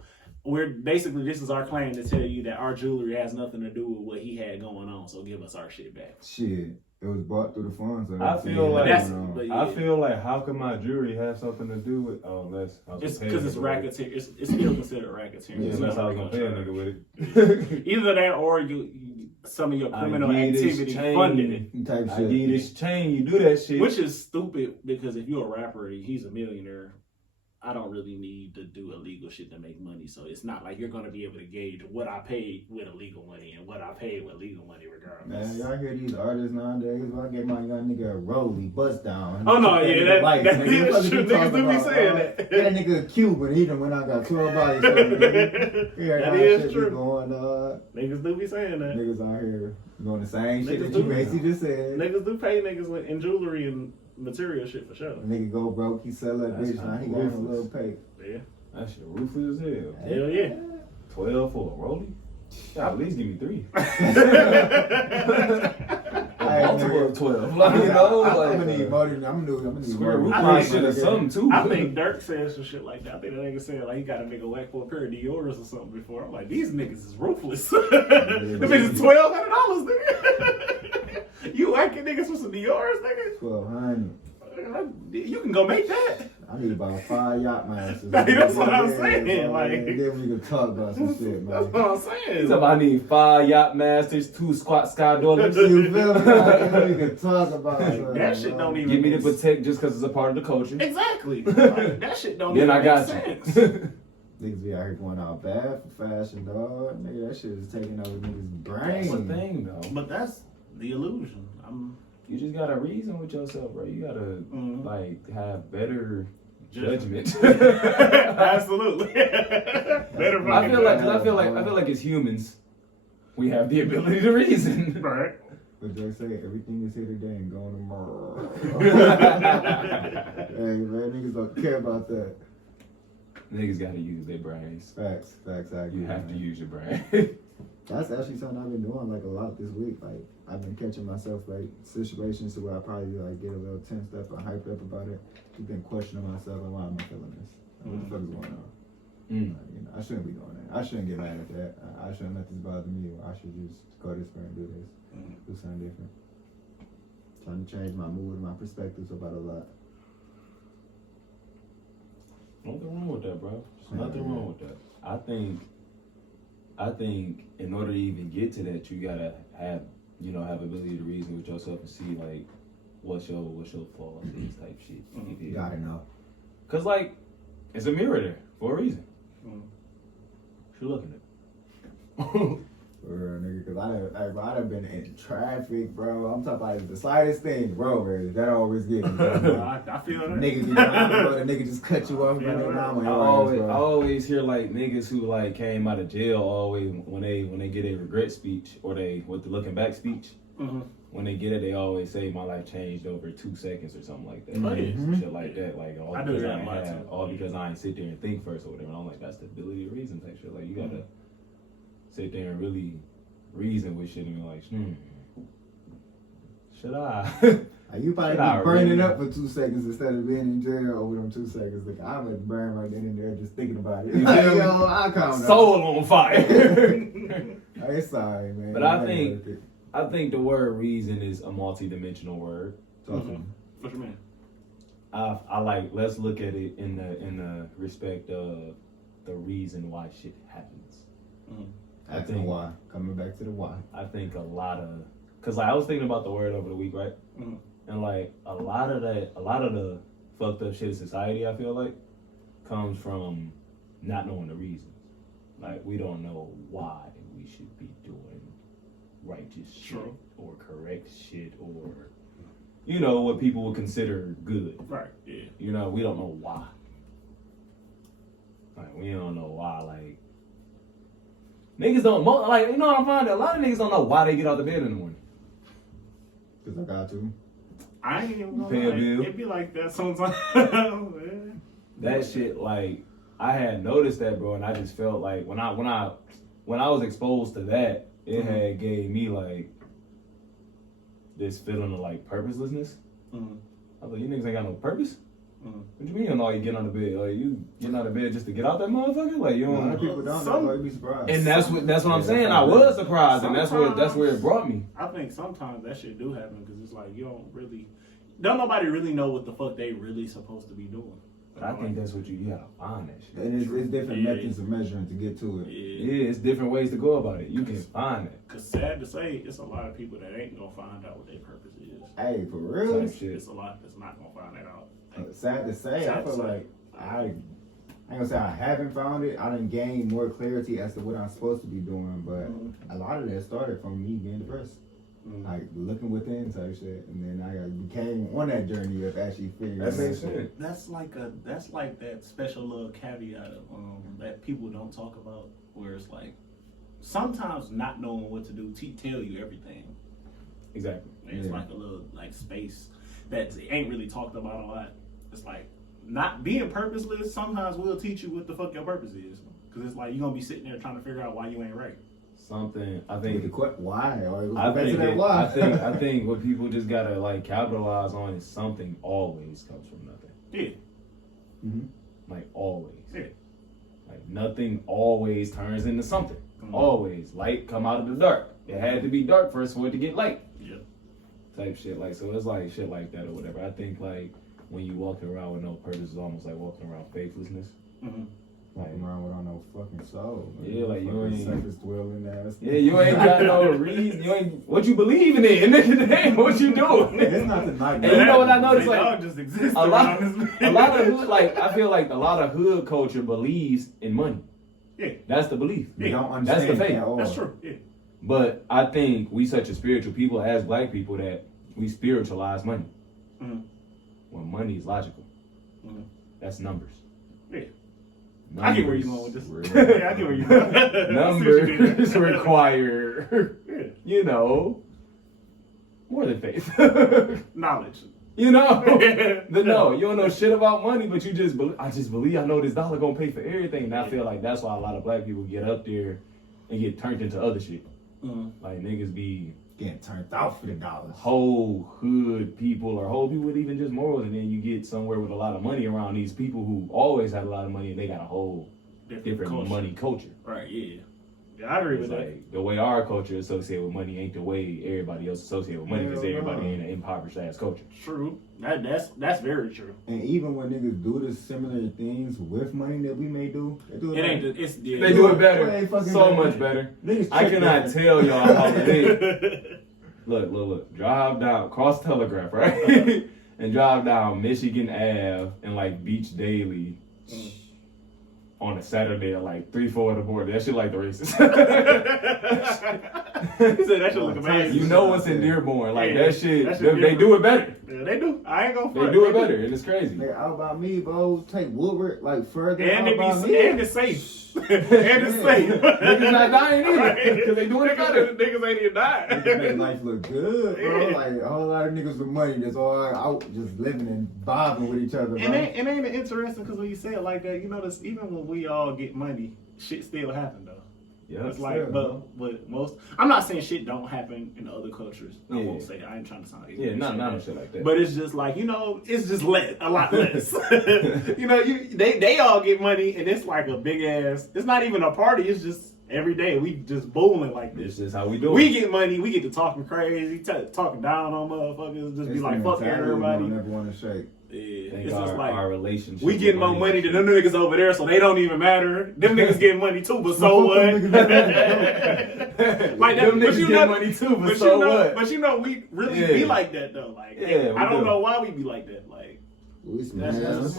this is our claim to tell you that our jewelry has nothing to do with what he had going on, so give us our shit back. Shit, it was bought through the funds. So I feel like I feel like how can my jewelry have something to do with? It's because it's racketeering. It's still considered racketeering. Yeah, that's how I was gonna pay a nigga with it. Either that or some of your criminal activity funded it. Type I shit. give you this chain, you do that shit. Which is stupid because if you're a rapper, he's a millionaire. I don't really need to do illegal shit to make money. So it's not like you're going to be able to gauge what I paid with illegal money and what I paid with legal money regardless. Man, y'all hear these artists nowadays? If I get my young nigga a rollie, bust down. Oh no, yeah, that is true. Niggas do be about, saying that. That nigga a Cuban, he done went out got 12 bodies. That is true. Going, niggas do be saying that. Niggas out here doing the same shit Niggas that you do. basically just said. Niggas do pay niggas in jewelry and material shit for sure. Nigga go broke, he sell that That's bitch, now he got ruthless. a little pay. Yeah. That shit ruthless as hell. Hell yeah. 12 for a rollie? Yeah, at least give me 3. Multiple of 12. Like, you know, I'm like, gonna need more than I'm gonna need square root more. line shit or something too. I think Dirk said some shit like that. I think that nigga said like he got to make a whack for a pair of Dior's or something before. I'm like, these niggas is ruthless. Them niggas is $1,200, nigga. You whacking niggas for some Dior's, nigga? 1200. You can go make that. I need about 5 yacht masters. That's what I'm saying. Like, then we can talk about some shit, that's man. what I'm saying. So I need 5 yacht masters, 2 squat sky dollars. You feel me? Like, we can talk about That shit don't even Give me the protect just because it's a part of the culture. Exactly. Like, that shit don't Then even I got make sense. Niggas be out here going out bad for fashion, dog. Nigga, that shit is taking over niggas' brain. That's the thing, though. But that's the illusion. You just gotta reason with yourself, bro. You gotta like have better judgment. Absolutely. Better. I feel like as humans, we have the ability to reason. Right. But they say everything is here today and gone tomorrow. Hey, man, niggas don't care about that. Niggas gotta use their brains. Facts, accurate. You have to use your brain. That's actually something I've been doing like a lot this week. Like I've been catching myself like situations where I probably like get a little tensed up or hyped up about it. I've been questioning myself and why am I feeling this? What the fuck is going on? You know, I shouldn't be doing that. I shouldn't get mad at that. I shouldn't let this bother me. I should just go this way and do this. Do something different. Trying to change my mood and my perspectives about a lot. Nothing wrong with that, bro. There's nothing wrong with that. I I think in order to even get to that, you gotta have ability to reason with yourself and see like what's your flaws, this type shit. You gotta know. Cause like it's a mirror there for a reason. What you looking at? For real, nigga, cause I done been in traffic, bro. I'm talking about the slightest thing, bro. Man, that always gets me. I feel that. Niggas be driving, bro. The nigga just cut you off, man. I always hear like niggas who like came out of jail always when they get a regret speech or they with the looking back speech. When they get it, they always say my life changed over 2 seconds or something like that. Some shit like that. Like all because I ain't sit there and think first or whatever. And I'm like, that's the ability to reason type shit. Like you gotta sit there and really reason with shit and be like, should I? You probably be burning up for 2 seconds instead of being in jail over them 2 seconds. Like I'm gonna burn right then and there just thinking about it. Like, yo, I calm soul on fire. It's sorry, man. But I think the word reason is a multi-dimensional word. What you mean? I like, let's look at it in the respect of the reason why shit happens. I think why. Coming back to the why. I think a lot of, cause like I was thinking about the word over the week, right? And like a lot of the fucked up shit in society, I feel like, comes from not knowing the reasons. Like we don't know why we should be doing righteous shit or correct shit or what people would consider good. Right. Yeah. We don't know why. Like we don't know why. Like niggas don't like. You know what I'm finding? A lot of niggas don't know why they get out of bed in the morning. Cause I got to. I ain't even gonna pay a bill. It be like that sometimes. That shit, like I had noticed that, bro, and I just felt like when I was exposed to that, it had gave me like this feeling of like purposelessness. I was like, you niggas ain't got no purpose. What you mean you know you get out of bed? Like you getting out of bed just to get out that motherfucker? Like you don't. A lot of people don't know. You'd be surprised. And that's what I'm saying. I was surprised, and that's where it brought me. I think sometimes that shit do happen because it's like don't nobody really know what the fuck they really supposed to be doing. I think that's what you gotta find that shit. And it's different methods of measuring to get to it. Yeah, it's different ways to go about it. You can find it. Cause sad to say, it's a lot of people that ain't gonna find out what their purpose is. Hey, for real? It's a lot that's not gonna find that out. Sad to say, I feel like I ain't gonna say I haven't found it. I done gained more clarity as to what I'm supposed to be doing, but a lot of that started from me being depressed. Like looking within type shit, and then I became on that journey of actually figuring out shit. That's like that special little caveat that people don't talk about, where it's like sometimes not knowing what to do tell you everything. Exactly. And it's like a little like space that ain't really talked about a lot. It's like not being purposeless sometimes will teach you what the fuck your purpose is, because it's like you're gonna be sitting there trying to figure out why you ain't right. Something I think why? I think what people just gotta like capitalize on is something always comes from nothing. Yeah. Like always. Yeah. Like nothing always turns into something. Always light come out of the dark. It had to be dark first for it to get light. Yeah. Type shit. Like so it's like shit like that or whatever. I think like when you walking around with no purpose, it's almost like walking around faithlessness. Walking around without no fucking soul. Man. Yeah, like you ain't surface dwelling ass. Yeah, you ain't got no reason. You ain't what you believing in. Nigga, what you doing? It's not the night. And you know what I noticed? Like just exists a lot of hood, like I feel like a lot of hood culture believes in money. Yeah, that's the belief. They don't understand. That's the faith. That's true. Yeah. But I think we such a spiritual people as black people that we spiritualize money. When money is logical. That's numbers. Yeah. Numbers, I get where you're going with this. I get where you're going. Numbers require, more than faith. Knowledge. You don't know shit about money, but you just believe. I just believe I know this dollar gonna pay for everything. And I feel like that's why a lot of black people get up there and get turned into other shit. Like niggas be getting turned out for the dollars. Whole hood people or whole people with even just morals, and then you get somewhere with a lot of money around these people who always had a lot of money and they got a whole different money culture. Right, yeah. Yeah, I agree with that. Like the way our culture is associated with money ain't the way everybody else associated with money because everybody in an impoverished ass culture. True. That's very true. And even when niggas do the similar things with money that we may do, they do It like, ain't. It's They do it better, so much better. I cannot tell y'all how they look. Drive down, cross Telegraph, right, and drive down Michigan Ave and like Beach Daily. On a Saturday at like 3-4 in the morning. That shit like the races. He said that shit look amazing. You know what's in Dearborn. Like Yeah, that shit, that shit they do it better. Yeah, they do. I ain't gonna They front. do it better, and it's crazy. Like out by me, bro. Take Woodward like further. And out it by be me. and it's safe. And it's safe. Niggas not dying either because they doing it better. Niggas ain't even dying. Niggas make life look good, bro. Yeah. Like a whole lot of niggas with money that's all out just living and bobbing with each other, bro. And ain't it interesting because when you say it like that, you notice even when we all get money, shit still happen though. Yeah, It's like, yeah. but most. I'm not saying shit don't happen in other cultures. I Yeah. won't say that. I ain't trying to sound. yeah, not no shit like that. But it's just like, you know, it's just a lot less. You know, they all get money and it's like a big ass. It's not even a party. It's just every day we just bowling like This this. is how we do We it. get money. We get to talking crazy, talking down on motherfuckers. Just be like, fuck everybody. Never want to shake. Yeah, Think it's just like our relationship. we getting more money than them niggas over there, so they don't even matter. Them niggas getting money too, but so what? Like Like that, them but niggas you get know, money too, but but so you know, what? but you know, we really Yeah. be like that though. Like, Yeah, we I don't do. know why we be like that. Like, We That's smash.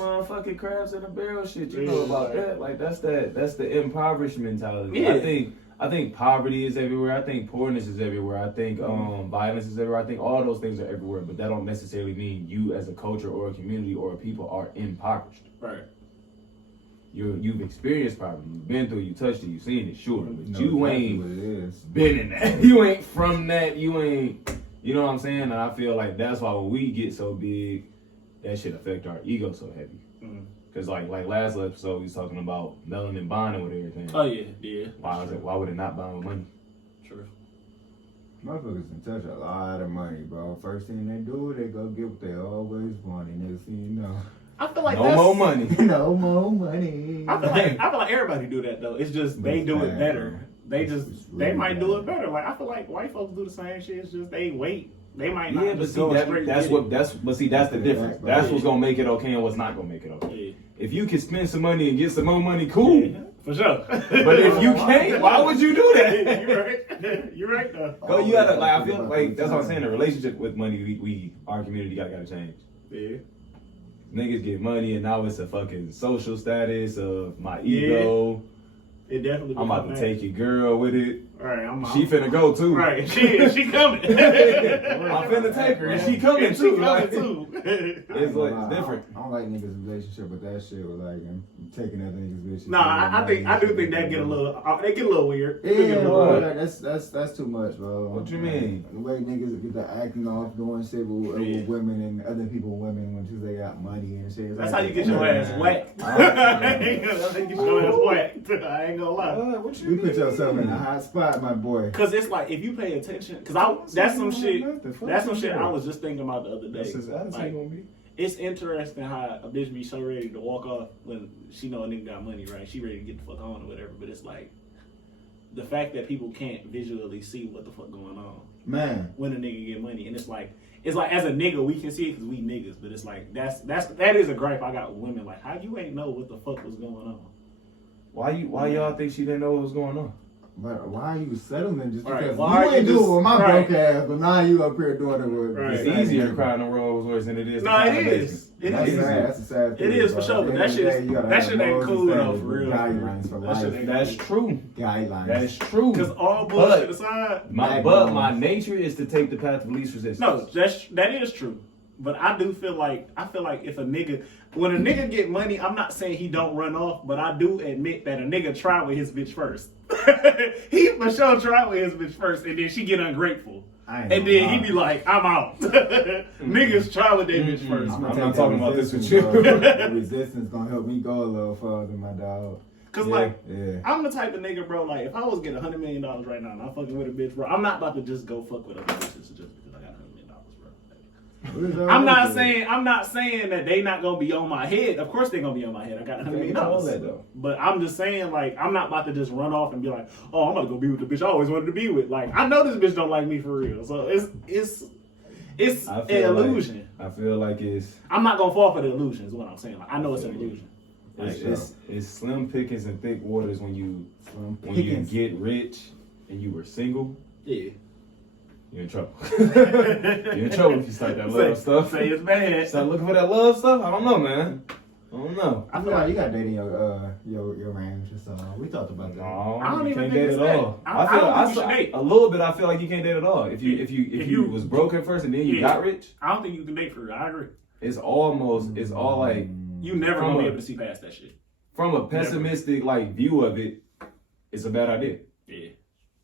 motherfucking crabs in a barrel shit. You Yeah. know about that? Like that's the impoverished mentality. Yeah. I think poverty is everywhere. I think poorness is everywhere. I think violence is everywhere. I think all those things are everywhere. But that don't necessarily mean you as a culture or a community or a people are impoverished. right? You've experienced poverty. You've been through it. You touched it. You've seen it. Sure, but Know you exactly ain't what it is. been in that. You ain't from that. You ain't. You know what I'm saying? And I feel like that's why when we get so big, that shit affect our ego so heavy. Mm. Cause like last episode we was talking about melanin bonding with everything. Oh yeah. Why would it not bond with money? True. Motherfuckers can touch a lot of money, bro. First thing they do, they go get what they always wanted. Next thing you know, I feel like No that's, more money. no more money. I feel like everybody do that though. It's just they do it better. They It's they really might do it bad. better. Like I feel like white folks do the same shit. It's just they wait. They might not Yeah, but just see go that, straight. that's get what it. that's but see that's the difference. That's what's gonna make it okay and what's not gonna make it okay. Yeah. If you can spend some money and get some more money, cool. Yeah, for sure. But if you can't, why would you do that? You're right. You're right though. Go, you gotta like. I feel like that's what I'm saying. The relationship with money, we our community gotta change. Yeah. Niggas get money and now it's a fucking social status of my ego. It definitely. I'm about to become take your girl with it. that. Right. She finna go too. Right. She coming. I'm finna take her and she coming And too. She coming Like, too. it's like it's different. I don't like niggas' relationship with that shit. With like I'm taking other niggas' bitches. Nah, I do think that get a little. They get a little weird. They Yeah, get a bro, little like, that's too much, bro. What you mean? The way niggas get to acting off, doing shit with Yeah. women and other people, women when they got money and shit. It's That's like, how you get your ass whacked. That's how you get your ass whacked. I ain't gonna lie. What You put yourself in a hot spot, my boy. Cause it's like if you pay attention, that's some shit. That's some shit I was just thinking about the other day. That's his attitude Like, gonna be. it's interesting how a bitch be so ready to walk off when she know a nigga got money, right? She ready to get the fuck on or whatever. But it's like the fact that people can't visually see what the fuck going on Man, when a nigga get money, and it's like as a nigga we can see it because we niggas, but it's like that is a gripe I got with women. Like how you ain't know what the fuck was going on. Why y'all think she didn't know what was going on? but why are you settling just Right, because why you are ain't you do it just- with my right. broke ass, but now you up here doing it with Right. It's easier to cry in the Rolls Royce than it is. to No, cry it in the is. basement. It That's is. sad. That's a sad thing. It is for bro. sure, At but the that end of shit the is- day, you gotta that have shit ain't morals and cool though, standards for with real. Guidelines for That life. shit ain't- That's true. Guidelines. That's true. Because all bullshit But aside, my nature is to take the path of least resistance. no, that is true. But I do feel like if a nigga, when a nigga get money, I'm not saying he don't run off, but I do admit that a nigga try with his bitch first. He for sure try with his bitch first, and then she get ungrateful, I ain't and gonna then he lie. be like, "I'm out." Niggas try with their bitch first. I'm gonna not take talking that about this with resistance, you. bro. That resistance gonna help me go a little further, my dog. Cause Yeah. like Yeah. I'm the type of nigga, bro. Like if I was to get $100 million right now and I'm fucking with a bitch, bro, I'm not about to just go fuck with other bitches just because I got $100 million, bro. I'm not saying that they not gonna be on my head. Of course they're gonna be on my head. I got $100 million. But I'm just saying, like, I'm not about to just run off and be like, oh, I'm gonna go be with the bitch I always wanted to be with. Like, I know this bitch don't like me for real. So it's an illusion. I feel like it's. I'm not gonna fall for the illusion. Is what I'm saying. Like, I know it's an illusion. It's slim pickings and thick waters when you get rich and you were single. Yeah. You're in trouble. You're in trouble if you start that love stuff. Say it's bad. Start looking for that love stuff. I don't know, man. I don't know. I feel like you got dating your range or so. We talked about that. No, I don't you even can't think date it's at that. all. I don't think you should date. A little bit. I feel like you can't date at all. If you was broke at first and then you got rich. I don't think you can date for real. I agree. It's all like you never gonna be able to see past that shit. From a pessimistic like view of it, it's a bad idea. Yeah.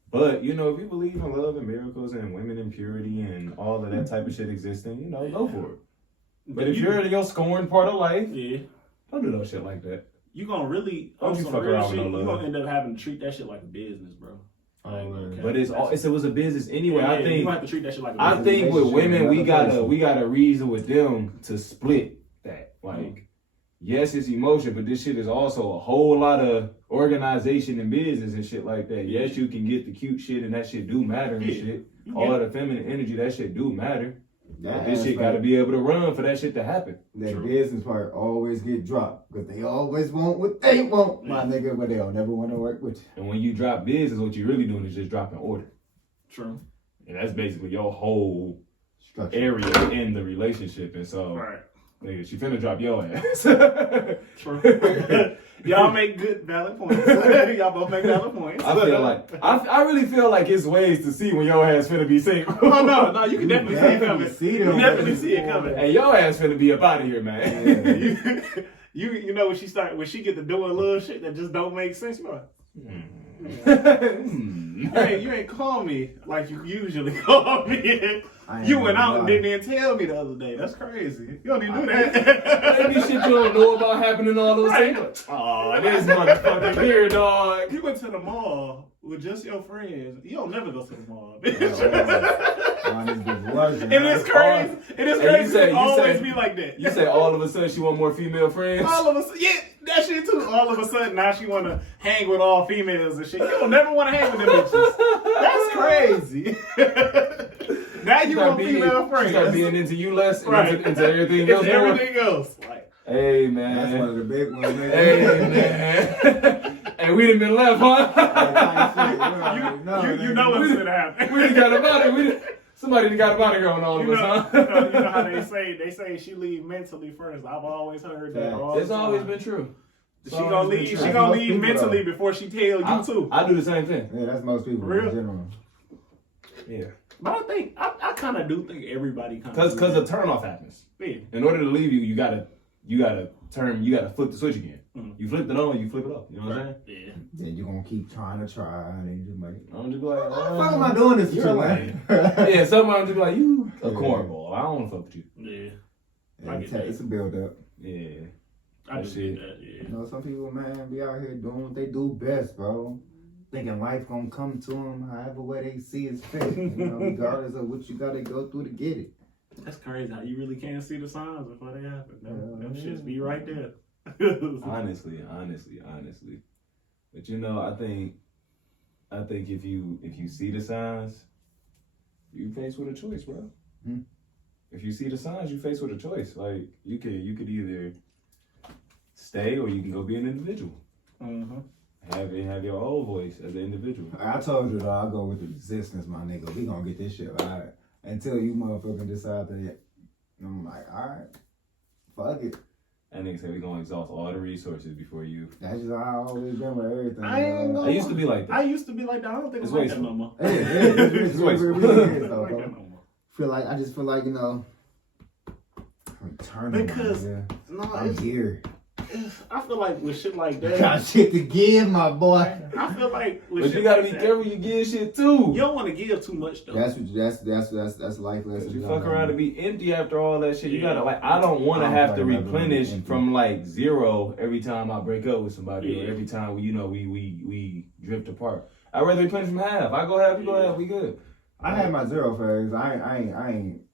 But, you know, if you believe in love and miracles and women and purity and all of that type of shit existing, you know, go for it. But if you're in your scorned part of life, don't do no shit like that. You gonna really, don't you fuck around with no love. You gonna end up having to treat that shit like a business, bro. But it was a business anyway. Yeah, I think you gonna have to treat that shit like a business. I think with women we gotta reason with them to split that. Like, yes, it's emotion, but this shit is also a whole lot of organization and business and shit like that. Yes, you can get the cute shit and that shit do matter and shit. All of the feminine energy, that shit do matter. But this shit gotta be able to run for that shit to happen. That business part always get dropped because they always want what they want, my nigga, but they'll never want to work with you. And when you drop business, what you're really doing is just dropping order. True. And that's basically your whole structure area in the relationship. And so, nigga, she finna drop your ass. True. Y'all make good valid points. Y'all both make valid points. I really feel like it's ways to see when your ass finna be single. Oh no, you can definitely see it coming. You definitely see it coming. Hey, your ass finna be up out of here, man. You know when she get to doing little shit that just don't make sense, bro. You ain't call me like you usually call me. You went out and didn't even tell me the other day. That's crazy. You don't even do that. Maybe shit you don't know about happening all those things. Oh, this motherfucker here, dog. You went to the mall with just your friends. You don't never go to the mall, bitch. And it's crazy. It is crazy to always be like that. You say all of a sudden she want more female friends? All of a sudden, yeah, that shit too. All of a sudden now she want to hang with all females and shit. You don't never want to hang with them bitches. That's crazy. Now you want female friends. Start being into you less, into everything else. Everything else. Like, hey man, that's one of the big ones. Man. Hey man, hey, we done been left, huh? You know what's gonna happen. We done got about it. Somebody done got about it on all of us, huh? You know how they say she leave mentally first. I've always heard that. It's always been true. She gonna leave mentally before she tell you too. I do the same thing. Yeah, that's most people in general. Yeah. But I kind of do think everybody kind of because a turn off happens. Yeah. In order to leave you gotta flip the switch again. Mm-hmm. You flip it on, you flip it off. You know what I'm saying? Yeah. Then you're gonna keep trying to try, and then you just like, I'm just like, what the fuck am I doing this for, man? Yeah, somebody just be like, you a cornball. I don't want to fuck with you. Yeah. It's a build up. Yeah. I just get that. Yeah. You know, some people, man, be out here doing what they do best, bro. Thinking life gonna come to them however way they see it's fit, regardless of what you gotta go through to get it. That's crazy how you really can't see the signs before they happen. Them shits be right there. honestly. But I think if you see the signs, you faced with a choice, bro. Hmm. If you see the signs, you faced with a choice. Like you could either stay or you can go be an individual. Mm-hmm. Have your own voice as an individual. I told you though, I'll go with the resistance, my nigga. We gonna get this shit right until you motherfucking decide that. I'm like, all right, fuck it. That nigga said we gonna exhaust all the resources before you. That's just how I always been with everything. I used to be like that. I used to be like that. I don't think it's like that no more. It's wasteful. I just feel like I'm turning. Because I'm here. I feel like with shit like that, I got shit to give, my boy. I feel like with but shit you gotta like be careful you give shit too. You don't want to give too much though. That's life lesson. You fuck around to be empty after all that shit. You gotta I don't want to have to replenish from zero every time I break up with somebody or every time we drift apart. I'd rather replenish from half. I go half, you go half, we good. I had my zero phase. I ain't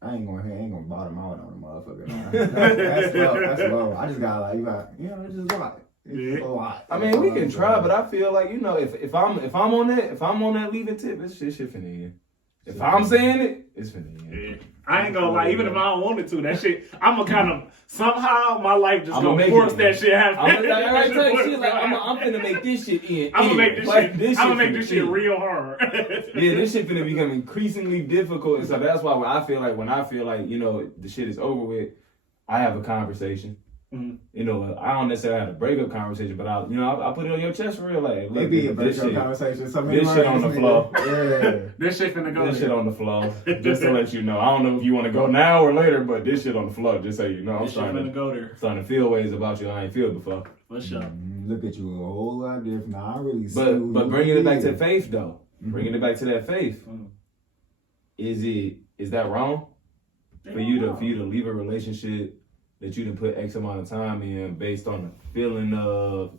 gonna bottom out on the motherfucker. That's low. That's low. I just got like, it's just a lot. It's a lot. I mean, we can try, but I feel like, if I'm on that leaving tip, it's shit finna end. If I'm saying it, it's finna end. Yeah. I ain't gonna lie, even if I don't want it to, that shit, I'm gonna kind of, somehow my life just gonna force that shit happen. I'm finna make this shit end. I'm gonna make this shit real hard. Yeah, this shit finna become increasingly difficult. And so that's why when I feel like, the shit is over with, I have a conversation. Mm-hmm. I don't necessarily have a breakup conversation, but I put it on your chest for real. Like, look, maybe a breakup conversation. This shit on the floor. Yeah. This shit finna go. This shit on the floor. Just to let you know. I don't know if you want to go now or later, but this shit on the floor. Just so you know, I'm starting to feel ways about you I ain't feel before. For sure. Look at you a whole lot different. I really see. But bringing it back to faith though, bringing it back to that faith, is that wrong for you to leave a relationship that you didn't put X amount of time in based on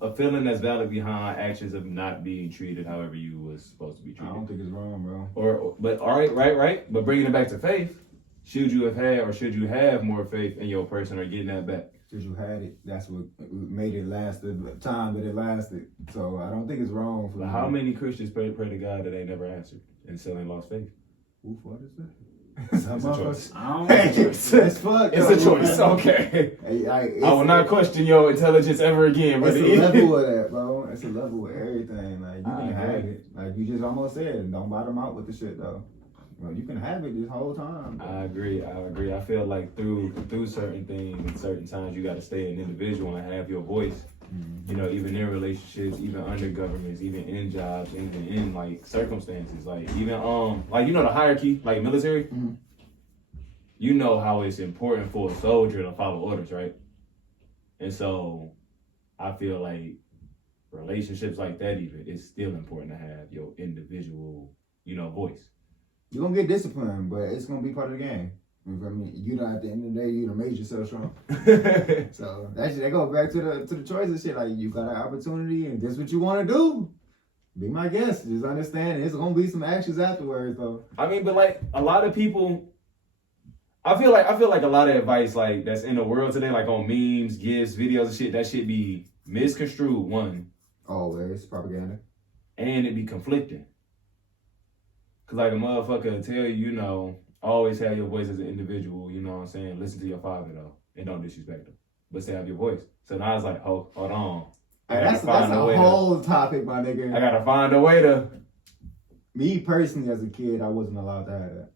a feeling that's valid behind actions of not being treated however you was supposed to be treated? I don't think it's wrong, bro. But all right. But bringing it back to faith, should you have more faith in your person or getting that back? Because you had it, that's what made it last the time that it lasted. So I don't think it's wrong for how many Christians pray to God that they never answered and still ain't lost faith? Who what is that? It's a choice. It's fuck. It's a choice. Okay. I will not question your intelligence ever again, but it's a level of that, bro. It's a level of everything. Like you can have it. Like you just almost said, don't bottom out with the shit though. You can have it this whole time. I agree. I feel like through certain things and certain times, you got to stay an individual and have your voice. Mm-hmm. Even in relationships, even under governments, even in jobs, even in like circumstances, like even the hierarchy, like military. Mm-hmm. You know how it's important for a soldier to follow orders, right? And so, I feel like relationships like that, even it's still important to have your individual, voice. You're gonna get disciplined, but it's gonna be part of the game. You know what I mean? At the end of the day, you done made yourself strong. So that goes back to the choices shit. Like you got an opportunity and this is what you want to do. Be my guest. Just understand there's gonna be some actions afterwards, though. I mean, but like a lot of people, I feel like a lot of advice like that's in the world today, like on memes, gifs, videos and shit, that shit be misconstrued. One, always propaganda, and it be conflicting. Cause like a motherfucker will tell you, always have your voice as an individual, you know what I'm saying? Listen to your father though, and don't disrespect him. But still have your voice. So now it's like, hold on. That's a whole topic, my nigga. I gotta find a way to. Me personally, as a kid, I wasn't allowed to have that.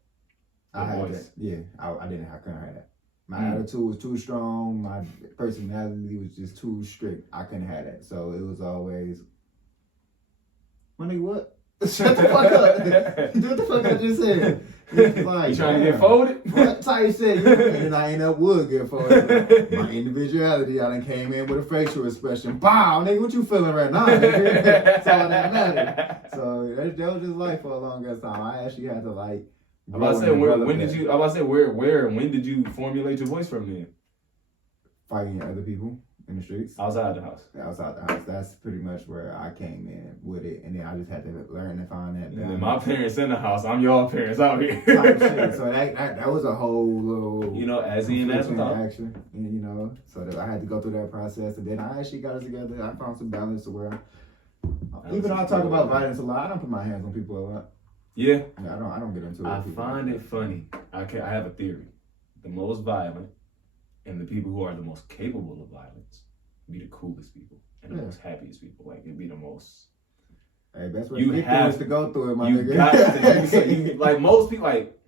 I had voice. that. Yeah, I couldn't have that. My attitude was too strong. My personality was just too strict. I couldn't have that. So it was always, my nigga, what? Shut the fuck up. What the fuck I just said? Like, you trying to get folded? What type shit? And I ain't up would get folded. My individuality, I done came in with a facial expression. Bow, nigga, what you feeling right now, nigga? That's all that mattered. So that was just life for a long ass time. I actually had to like. I'm about to say, where and when did you formulate your voice from then? Fighting other people in the streets. Outside the house. Outside the house. That's pretty much where I came in with it. And then I just had to learn to find that balance. And then my parents in the house, I'm your parents out here. Type shit. So that was a whole little... as in, that's without action. And, so that I had to go through that process. And then I actually got it together. I found some balance to where... Even though I talk about violence a lot, I don't put my hands on people a lot. Yeah. I don't get into it. I find it funny. I have a theory. The most violent and the people who are the most capable of violence be the coolest people and the most happiest people. Like, it'd be the most... Hey, that's what you have to go through it, my nigga. You got to. Like, most people, like,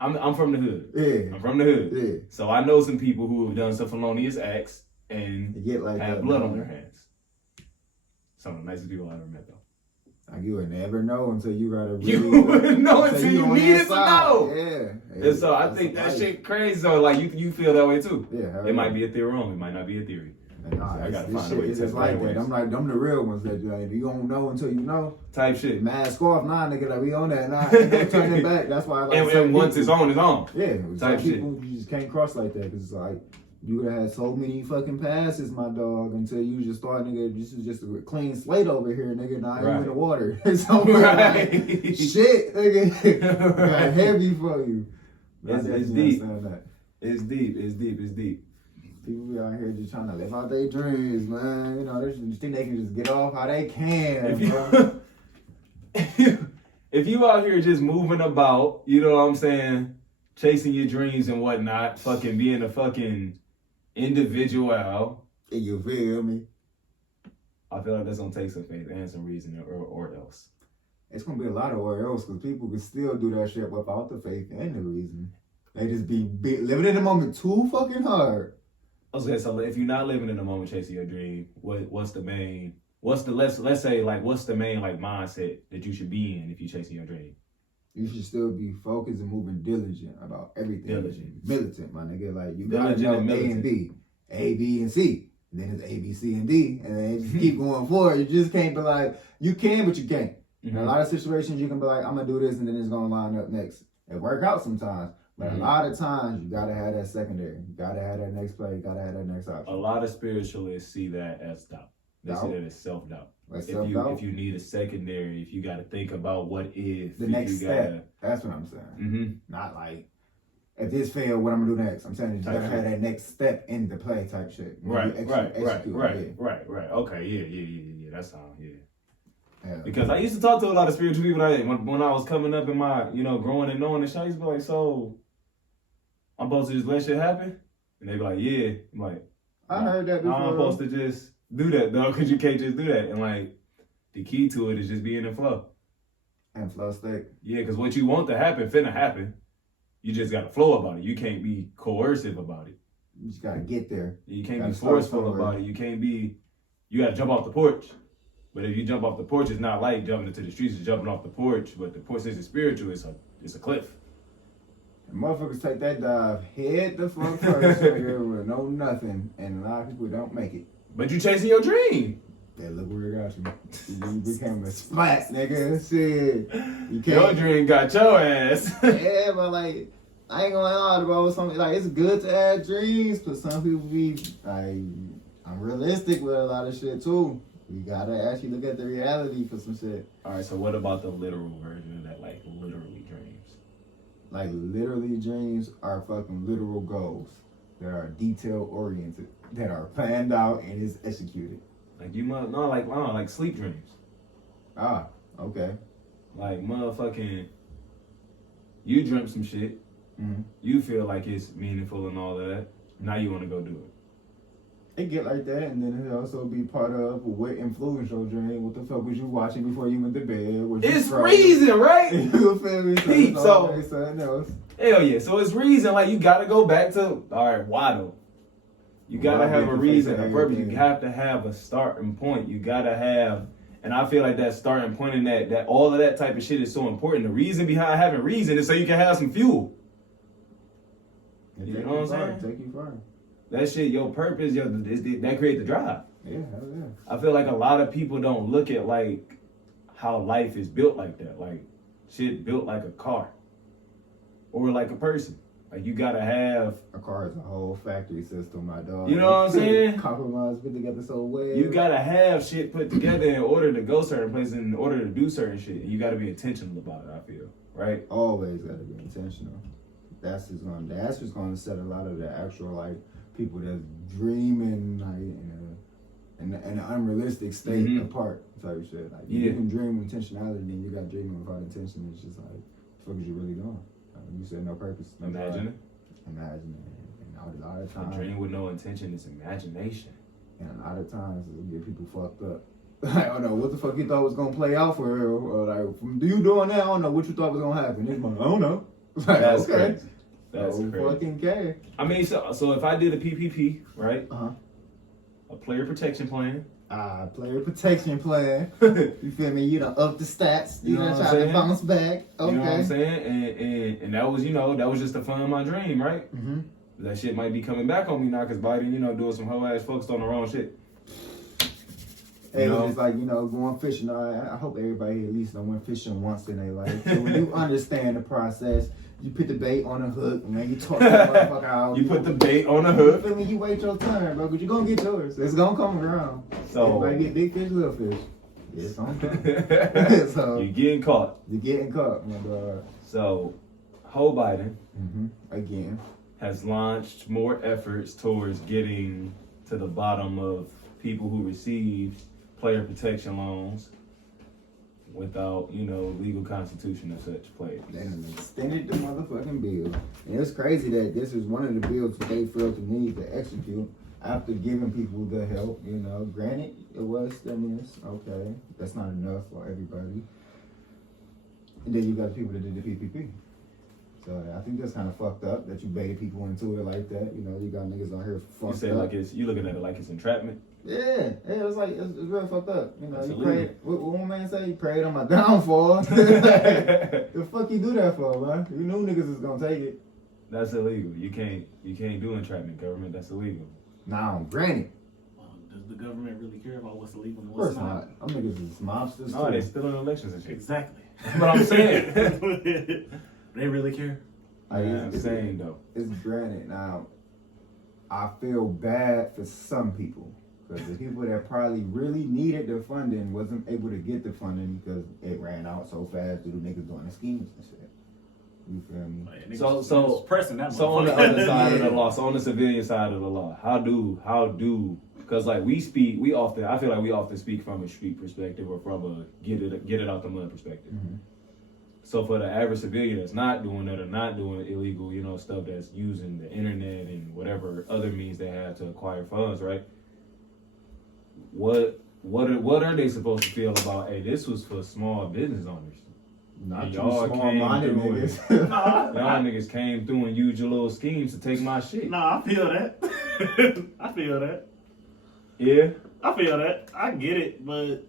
I'm from the hood. Yeah. I'm from the hood. Yeah. So I know some people who have done some felonious acts and like have blood on their hands. Some of the nicest people I ever met, though. Like you would never know until you gotta really... You wouldn't know until you needed to know. Yeah. And so I think that shit crazy. So like you feel that way too. Yeah. It might be a theory wrong. It might not be a theory. Nah, I gotta find a way to test like that. I'm the real ones that you don't know until you know. Type shit. Mask off, nah, nigga. Like we on that. Nah, ain't no turning back. That's why I like. And once it's on, it's on. Yeah. Type shit. People you just can't cross like that because it's like You would have had so many fucking passes, my dog, until you just thought, nigga, this is just a clean slate over here, nigga. Now you in the water. So Right. like, shit, nigga, got heavy for you. It's deep. It's deep. It's deep. It's deep. People be out here just trying to live out their dreams, man. You know, they just think they can just get off how they can, bro. If you out here just moving about, you know what I'm saying, chasing your dreams and whatnot, fucking being a fucking individual. You feel me? I feel like that's gonna take some faith and some reason or else. It's gonna be a lot of or else because people can still do that shit without the faith and the reason. They just be living in the moment too fucking hard. Okay, so if you're not living in the moment chasing your dream, let's say like what's the main like mindset that you should be in if you're chasing your dream? You should still be focused and moving diligent about everything. Diligent. Militant, my nigga. Like, you Diligent gotta know and A and B. A, B, and C. And then it's A, B, C, and D. And then just keep going forward. You just can't be like, you can, but you can't. In a lot of situations, you can be like, I'm going to do this, and then it's going to line up next. It work out sometimes. But a lot of times, you got to have that secondary. You got to have that next play. You got to have that next option. A lot of spiritualists see that as doubt. They see that as self-doubt. Like If you need a secondary, if you got to think about what if. The next step. That's what I'm saying. Not like, if this failed, what I'm going to do next? I'm saying you got to have that next step in the play type shit. Right. Okay, yeah. That's how, yeah. Because I used to talk to a lot of spiritual people when I was coming up in my, growing and knowing and shit. I used to be like, so, I'm supposed to just let shit happen? And they be like, yeah. I'm like, I heard that before. I'm supposed to just do that, though, because you can't just do that. And, like, the key to it is just being in flow. And flow state. Yeah, because what you want to happen, finna happen. You just got to flow about it. You can't be coercive about it. You just got to get there. You can't be forceful about it. You got to jump off the porch. But if you jump off the porch, it's not like jumping into the streets, it's jumping off the porch. But the porch is spiritual, it's a cliff. And motherfuckers take that dive head the fuck first, nigga, with no nothing. And a lot of people don't make it. But you chasing your dream. Yeah, look where it got you. You became a splat, nigga. Shit. You can't. Your dream got your ass. Yeah, but like, I ain't gonna lie, bro. Like, it's good to have dreams, but some people be like, unrealistic with a lot of shit too. You gotta actually look at the reality for some shit. Alright, so what about the literal version of that? Like, literally dreams? Like, literally dreams are fucking literal goals that are detail oriented, that are planned out and is executed. Like, like sleep dreams. Ah, okay. Like, motherfucking, you dreamt some shit. Mm-hmm. You feel like it's meaningful and all of that. Now you want to go do it. It get like that, and then it also be part of what influenced your dream. What the fuck was you watching before you went to bed? It's reason, right? You feel me? So something else. Hell yeah. So it's reason. Like, you gotta go back to, all right, why though? You gotta have a reason, a purpose. You have to have a starting point. You gotta have, and I feel like that starting point and that all of that type of shit is so important. The reason behind having reason is so you can have some fuel. You know what I'm saying? Take you far. That shit, your purpose, that creates the drive. Yeah, hell yeah. I feel like a lot of people don't look at like how life is built like that. Like shit built like a car or like a person. Like you gotta have a car is a whole factory system, my dog. You know what I'm saying? Compromise put together so well. You gotta have shit put together in order to go certain places, in order to do certain shit. You gotta be intentional about it. I feel right. Always gotta be intentional. That's just gonna set a lot of the actual like people that's dreaming like in an unrealistic state apart type shit. Like you can dream with intentionality, then you got dreaming without intention. It's just like, what the fuck is you really doing? You said no purpose. Imagine it. Imagine it. And a lot of times, a dream with no intention is imagination. And a lot of times it'll get people fucked up. I don't know what the fuck you thought was gonna play out for her. Or like, from you doing that, I don't know what you thought was gonna happen. It's like, I don't know. Like, that's okay. Crazy. That's crazy. Fucking care. I mean, so if I did a PPP, right? Uh-huh. A player protection plan. Player protection plan. You feel me? You done up the stats. You done try to bounce back. Okay. You know what I'm saying? And that was, that was just to fund my dream, right? Mm-hmm. That shit might be coming back on me now because Biden, doing some whole ass focused on the wrong shit. It was just like, going fishing. I hope everybody at least went fishing once in their life. So when you understand the process, You put the bait on the hook, and then you talk that motherfucker out. You put the bait on the You hook. feel me? You wait your turn, bro, because you're going to get yours. It's going to come around. So Everybody get big fish, little fish. It's going to come. So you're getting caught. you're getting caught, my dog. So Joe Biden Again. has launched more efforts towards getting to the bottom of people who received player protection loans without, legal constitution of such players. They done extended the motherfucking bill. And it's crazy that this is one of the bills that they feel to need to execute after giving people the help, Granted, it was stimulus, okay. That's not enough for everybody. And then you got the people that did the PPP. So I think that's kind of fucked up that you baited people into it like that. You got niggas out here fucked You say up. you looking at it like it's entrapment? Yeah, it's like, it's real fucked up. That's You illegal. prayed, what one man say? You prayed on my downfall. The fuck you do that for, man? You knew niggas was gonna take it. That's illegal. You can't do entrapment, government. That's illegal. Now, granted, Does the government really care about what's illegal and of what's course not. Them niggas is mobsters No, they too. still in elections and shit. Exactly. That's what I'm saying. They really care. Like, I'm saying though. It's granted. Now, I feel bad for some people. Because the people that probably really needed the funding wasn't able to get the funding because it ran out so fast due to niggas doing the schemes and shit. You feel me? Like, So- niggas pressing that. So on the motherfucker. other side of the law, so on the civilian side of the law, how do because like I feel like we often speak from a street perspective or from a get it out the mud perspective. Mm-hmm. So for the average civilian that's not doing that or not doing illegal, stuff that's using the internet and whatever other means they have to acquire funds, right? What are they supposed to feel about? Hey, this was for small business owners. Not And you y'all small-minded came through niggas. Y'all niggas came through and used your little schemes to take my shit. Nah, I feel that. I feel that. Yeah. I feel that. I get it, but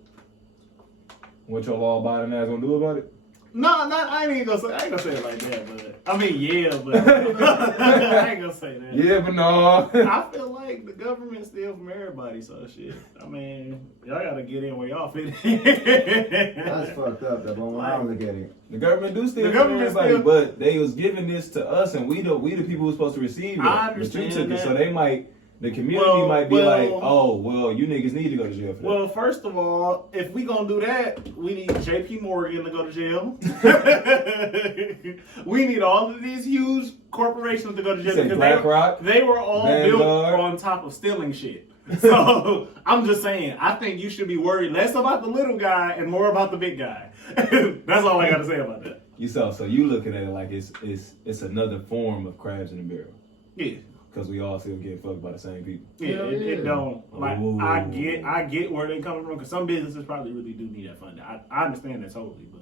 What your law abiding ass gonna do about it? no, I ain't gonna say it like that. But I mean, yeah, but I ain't gonna say that. Yeah, but no. I feel like the government steals from everybody, so shit. I mean, y'all gotta get in where y'all fit in. That's fucked up. That when I look at it. The government do steal The from government everybody, steal- but they was giving this to us, and we the people who's supposed to receive it. I But you understand took it, that. so the community might be Well- like, oh, well, you niggas need to go to jail for that. Well, first of all, if we gonna do that, we need JP Morgan to go to jail. We need all of these huge corporations to go to jail Say because BlackRock, they were all Vanguard. built on top of stealing shit. So I'm just saying, I think you should be worried less about the little guy and more about the big guy. That's all I gotta say about that. so you looking at it like it's another form of crabs in the barrel. Yeah. Because we all still get fucked by the same people. Yeah, Hell it yeah. don't like Ooh. I get where they coming from because some businesses probably really do need that funding. I understand that totally, but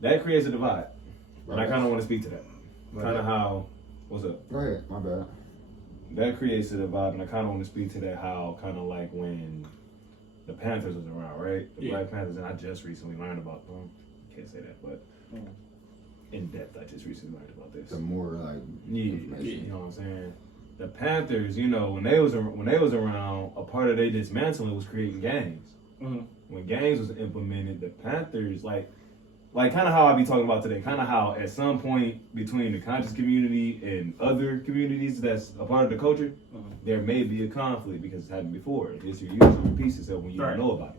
That creates a divide. And I Right. kind of want to speak to that. Right. Kind of how, what's up? Go ahead. My bad. That creates a divide, and I kind of want to speak to that how kind of like when the Panthers was around, right? The Yeah. Black Panthers, and I just recently learned about them. Can't say that, but in depth, I just recently learned about this. The more like Yeah, information. you know what I'm saying? The Panthers, when they was around, a part of their dismantling was creating gangs. Mhm. When gangs was implemented, the Panthers, like kind of how I be talking about today, kind of how at some point between the conscious community and other communities that's a part of the culture, there may be a conflict because it's happened before. History usually repeats itself when you Right. don't know about it.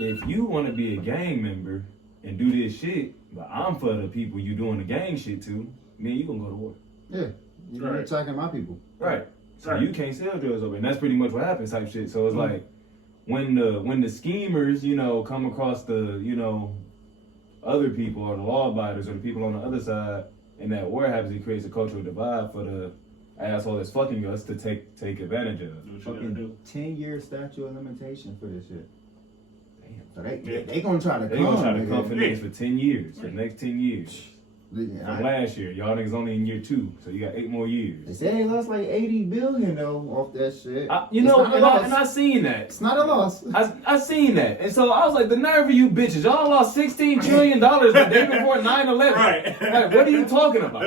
If you want to be a gang member and do this shit, but I'm for the people you doing the gang shit to, then you gonna go to war. Yeah. You're Right. attacking my people. Right. So Right. you can't sell drugs over, and that's pretty much what happens type shit. So it's like when the schemers, come across the, other people or the law abiders or the people on the other side, and that war happens, it creates a cultural divide for the asshole that's fucking us to take advantage of. Do what you gotta Fucking do. 10-year statute of limitation for this shit. Damn. So they gonna try to They come. gonna try to nigga. come for niggas for 10 years, for the next 10 years. Yeah, From last year, y'all niggas only in year 2, so you got 8 more They years. say they lost like 80 billion though off that shit. And not a loss. I seen that. It's not a loss. I seen that. And so I was like, the nerve of you bitches. Y'all lost $16 trillion the day before 9/11. Right. Like, what are you talking about?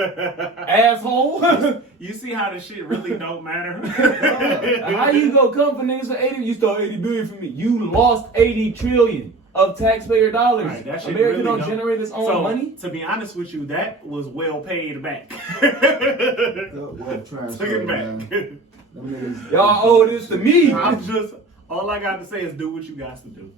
Asshole. You see how this shit really don't matter? How you go come for niggas for 80? You stole 80 billion from me. You lost 80 trillion. of taxpayer dollars. Right, that shit America really don't generate its own money. To be honest with you, that was well paid back. Well, Took it back. Y'all owe this to me. All I got to say is do what you guys to do.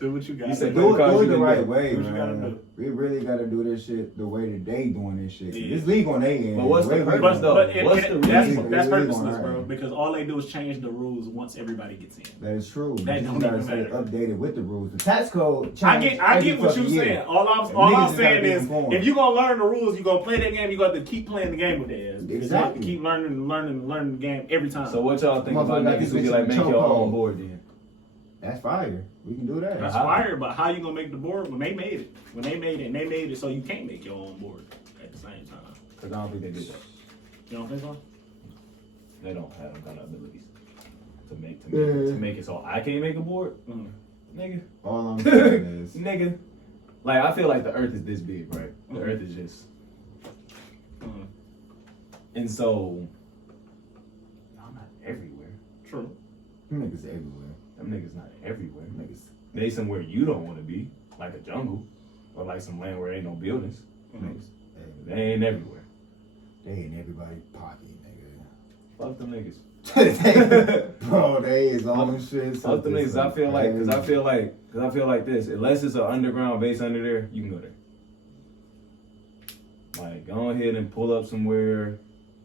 Do what you guys to do. Do it the right do. way, What you gotta man. do. We really gotta do this shit the way that they doing this shit. Yeah. This league on their end. But what's the purpose, though? What's the reason? That's Really purposeless, gonna bro. hurt. Because all they do is change the rules once everybody gets in. That is true. That You don't gotta even stay matter. updated with the rules. The tax code I changed get every what you're fucking year. saying. All And I'm niggas just saying gotta be is, informed. if you're gonna learn the rules, you're gonna play that game. You got to keep playing the game with their ass. Because you have to Exactly. keep learning the game every time. So what y'all think about Motherfucker got niggas this who be bitch like in make the your chokehold. own board then? That's fire. We can do that. That's fire, but how you gonna make the board when they made it? When they made it, and they made it so you can't make your own board at the same time. Because I don't think they did that. You don't think so? They don't have them kind of abilities to make it so I can't make a board. Nigga. All I'm saying is, Nigga. Like, I feel like the earth is this big, right? The earth is just. And so, y'all not everywhere. True. them niggas everywhere. Them niggas not everywhere. Them niggas. They somewhere you don't want to be, like a jungle, or like some land where ain't no buildings. Niggas. They ain't everywhere. They in everybody's pocket, nigga. Fuck them niggas. Bro, they is on shit. Fuck them niggas. I feel like this. Unless it's an underground base under there, you can go there. Like, go ahead and pull up somewhere,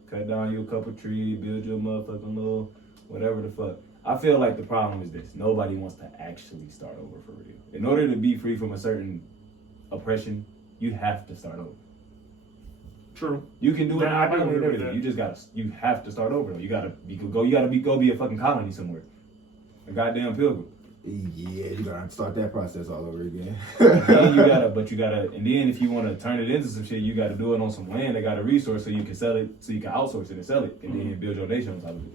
cut down you a couple trees, build your motherfucking little whatever the fuck. I feel like the problem is this: nobody wants to actually start over for real. In order to be free from a certain oppression, you have to start over. True. You can do it I now do and agree with everything. that. You have to start over. You gotta go be a fucking colony somewhere. A goddamn pilgrim. Yeah, you gotta start that process all over again. Then you gotta, and then if you want to turn it into some shit, you gotta do it on some land that got a resource so you can sell it, so you can outsource it and sell it, and then build your nation on top of it.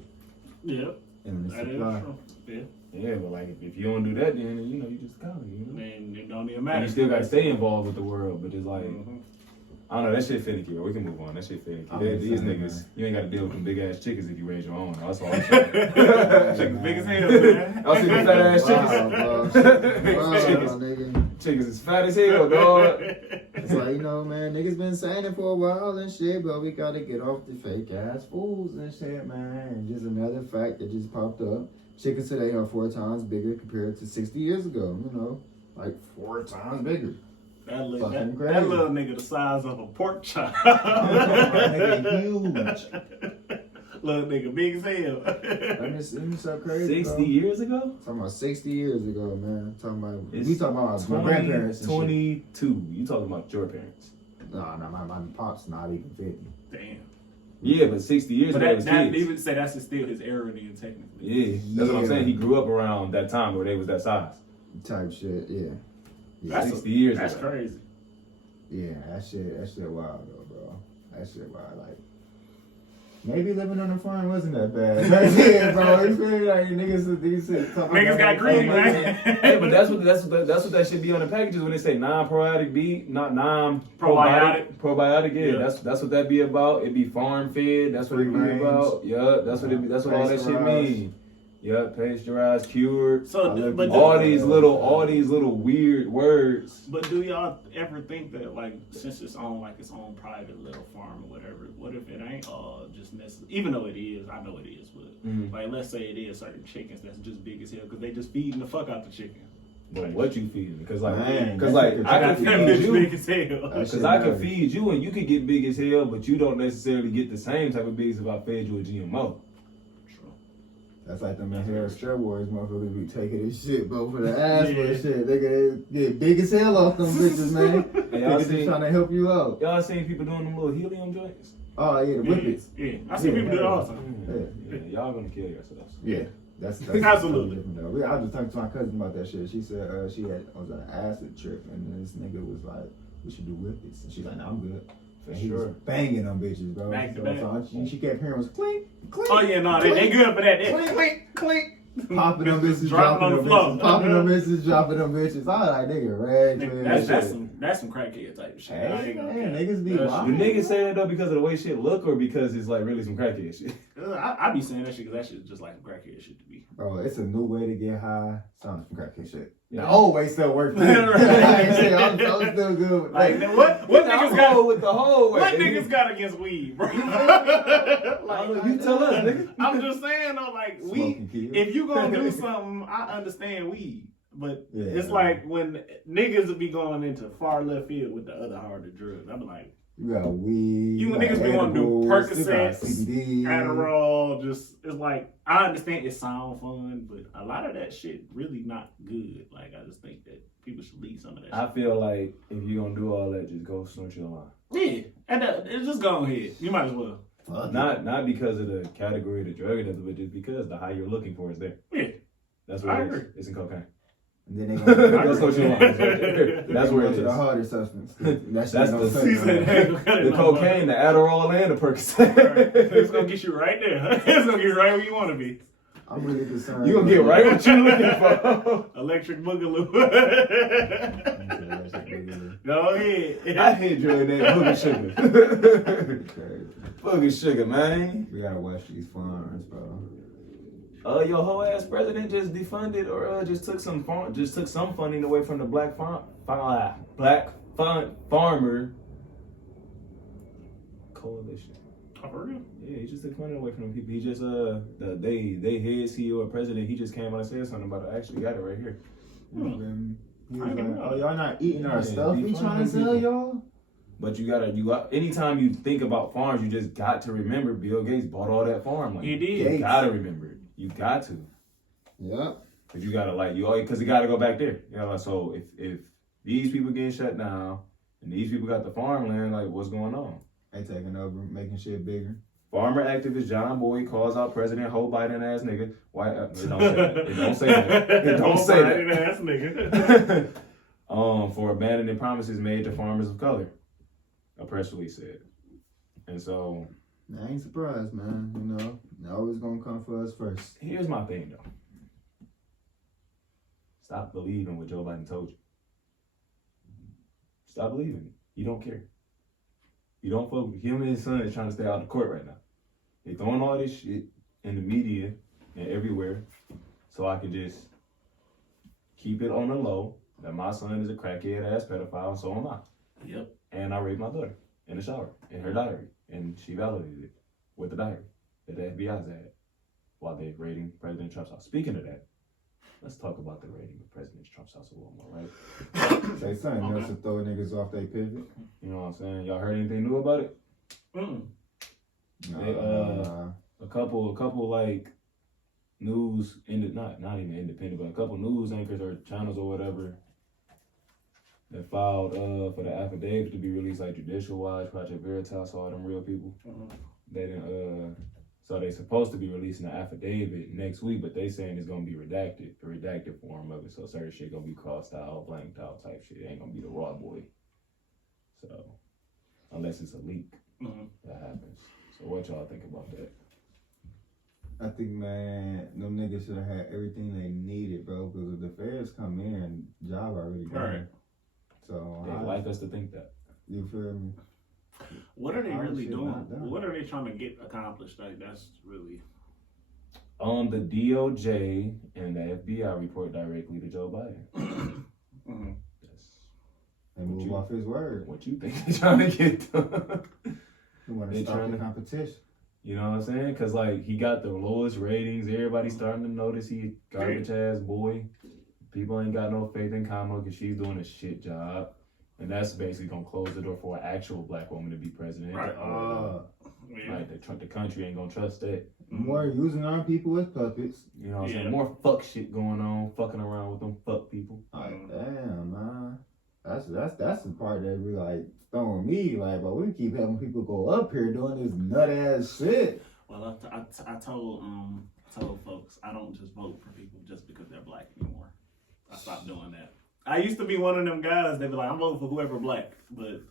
Yeah. And the That is supply. true. Yeah. Yeah, but like if you don't do that, then you just colony. And it don't even And matter. you still gotta stay involved with the world, but it's like. Mhm. I don't know, that shit finicky, bro. We can move on. That shit finicky. I'm These saying, niggas, man. you ain't gotta deal with them big ass chickens if you raise your own. That's all I'm saying. Chickens big as hell, man. Y'all see the fat ass chickens? Wow, nigga. Chickens is fat as hell, dog. It's like, man, niggas been saying it for a while and shit, but we gotta get off the fake ass fools and shit, man. And just another fact that just popped up. Chickens today are 4 times bigger compared to 60 years ago, like 4 times bigger. That little Fucking nigga the size of a pork chop. Nigga huge. Little nigga big as hell. Let me so crazy, 60 bro. years ago? Talking about 60 years ago, man. It's We talking about my grandparents and shit. 22. You talking about your parents. No, my pops not even 50. Damn. Yeah, but 60 years But ago was that kids. even say that's still his era then technically. Yeah, that's what I'm saying. He grew up around that time where they was that size. Type shit, yeah. That's 60 years That's ago. crazy. Yeah, that shit wild though, bro. That shit wild. Like, maybe living on a farm wasn't that bad. Yeah, bro. You feel me? Like Niggas got greedy, man. Hey, but that's what that should be on the packages when they say non-probiotic beef, not non-probiotic. Probiotic, yeah. Yeah. That's what that be about. It be farm fed. That's what it be Free range. about. Yeah, that's what it be. That's what all that shit Pasteurized. mean. Yeah, pasteurized, cured. So, but all these little weird words. But do y'all ever think that, like, since it's on its own private little farm or whatever, what if it ain't just necessary? Even though it is, I know it is, but like, let's say it is certain chickens that's just big as hell because they just feeding the fuck out the chicken. But what you feeding? Because like, Man, I That can bitch feed big you. as hell. Because I can feed you and you can get big as hell, but you don't necessarily get the same type of bigs if I fed you a GMO. That's like them hair Star Wars motherfuckers be taking this shit, bro, for the ass for the shit. They get big as hell off them bitches, man. Hey, y'all Niggas just seen- trying to help you out. Y'all seen people doing them little helium joints? Oh yeah, the whippets. Yeah, I see people do it all the time. Yeah, y'all gonna kill yourselves. Yeah. That's Absolutely. different, though. I was just talking to my cousin about that shit. She said she was on an acid trip, and this nigga was like, "We should do whippets," and she's like, "No, I'm good." For And he sure. was banging them bitches, bro. Back to So- back. so she kept hearing was clink, clink. Oh yeah, no, they good for that. Clink, clink, clink. Popping them bitches, Dropping dropping on them the floor. bitches, popping them bitches, dropping them bitches. I was like, nigga, red. That's some crackhead type shit. I Hey, ain't gonna man, cap. niggas be That's- wild. Do niggas say that though because of the way shit look or because it's like really some crackhead shit? I be saying that shit because that shit is just like crackhead shit to me. Bro, it's a new way to get high. Sounds some crackhead shit. Yeah. The old way still works. Too. I'm still good. Like what niggas got with the whole way? What niggas got against weed, bro? Like, you tell us, nigga. I'm just saying though, like weed. If you gonna do something, I understand weed. But it's like when niggas be going into far left field with the other harder drugs. I'm like, you got weed. You niggas be wanting to do Percocets, CBD, Adderall. Just it's like I understand it sound fun, but a lot of that shit really not good. Like I just think that people should leave some of that. I feel like if you gonna do all that, just go snort your line. Yeah, and it's just go ahead. You might as well. Not because of the category of the drug it is, but just because the high you're looking for is there. Yeah, that's what it is. It's in cocaine. And then they gonna that's what you want. That's where it is. The harder substance. That's the cocaine, the Adderall, and the Percocet. It's gonna get you right there. It's gonna get you right where you want to be. I'm really concerned. You gonna get right what you looking for. Electric Boogaloo. Go ahead. I enjoy that booger sugar. Booger sugar, man. We gotta watch these farms, bro. Your whole ass president just defunded or just took some funding away from the black farmer coalition. Oh, for real? Yeah, he just took funding away from them people. He just they head CEO or president. He just came out and said something about it. I actually got it right here. He was like, oh, y'all not eating our stuff we trying to sell y'all? But you anytime you think about farms, you just got to remember Bill Gates bought all that farm land. He did. You gotta remember it. You got to. Yep. Cause you gotta because it gotta go back there. You know, so if these people getting shut down and these people got the farmland, like what's going on? They taking over, making shit bigger. Farmer activist John Boyd calls out President Joe Biden ass nigga. Why? It don't say that. It don't say that. It don't say that. Biden ass nigga. For abandoning promises made to farmers of color. A press release said. And so I ain't surprised, man. You know, they're always gonna come for us first. Here's my thing though. Stop believing what Joe Biden told you. Stop believing it. You don't care. You don't fuck with him and his son is trying to stay out of court right now. They throwing all this shit in the media and everywhere so I can just keep it on the low that my son is a crackhead ass pedophile and so am I. Yep. And I raped my daughter in the shower, in her diary. And she validated it with the diary that the FBI's had while they're raiding President Trump's house. Speaking of that, let's talk about the raiding of President Trump's house a little more, right? Say something else to throw niggas off they pivot. You know what I'm saying? Y'all heard anything new about it? A couple like news, not even independent, but a couple news anchors or channels or whatever that filed for the affidavits to be released, like Judicial Watch, Project Veritas, all them real people. They didn't. So they supposed to be releasing the affidavit next week, but they saying it's gonna be redacted, the redacted form of it. So certain shit gonna be crossed out, blanked out type shit. It ain't gonna be the raw boy. So unless it's a leak, that happens. So what y'all think about that? I think, man, them niggas should have had everything they needed, bro. Because if the feds come in, job already done. Right. So they like us to think that. You feel me? What are they really doing? What are they trying to get accomplished? Like that's really. The DOJ and the FBI report directly to Joe Biden. They move off his word. What you think they're trying to get done? They want to start the competition. You know what I'm saying? Because, like, he got the lowest ratings. Everybody's starting to notice he garbage-ass boy. People ain't got no faith in Kamala because she's doing a shit job. And that's basically going to close the door for an actual black woman to be president. Right. Like, the country ain't going to trust that. More using our people as puppets. You know what I'm saying? More fuck shit going on, fucking around with them fuck people. Like, damn, man. That's the part that really, like, throwing me, like, but we keep having people go up here doing this nut ass shit. Well, I told folks I don't just vote for people just because they're black anymore. I stopped doing that. I used to be one of them guys that be like, I'm voting for whoever black, but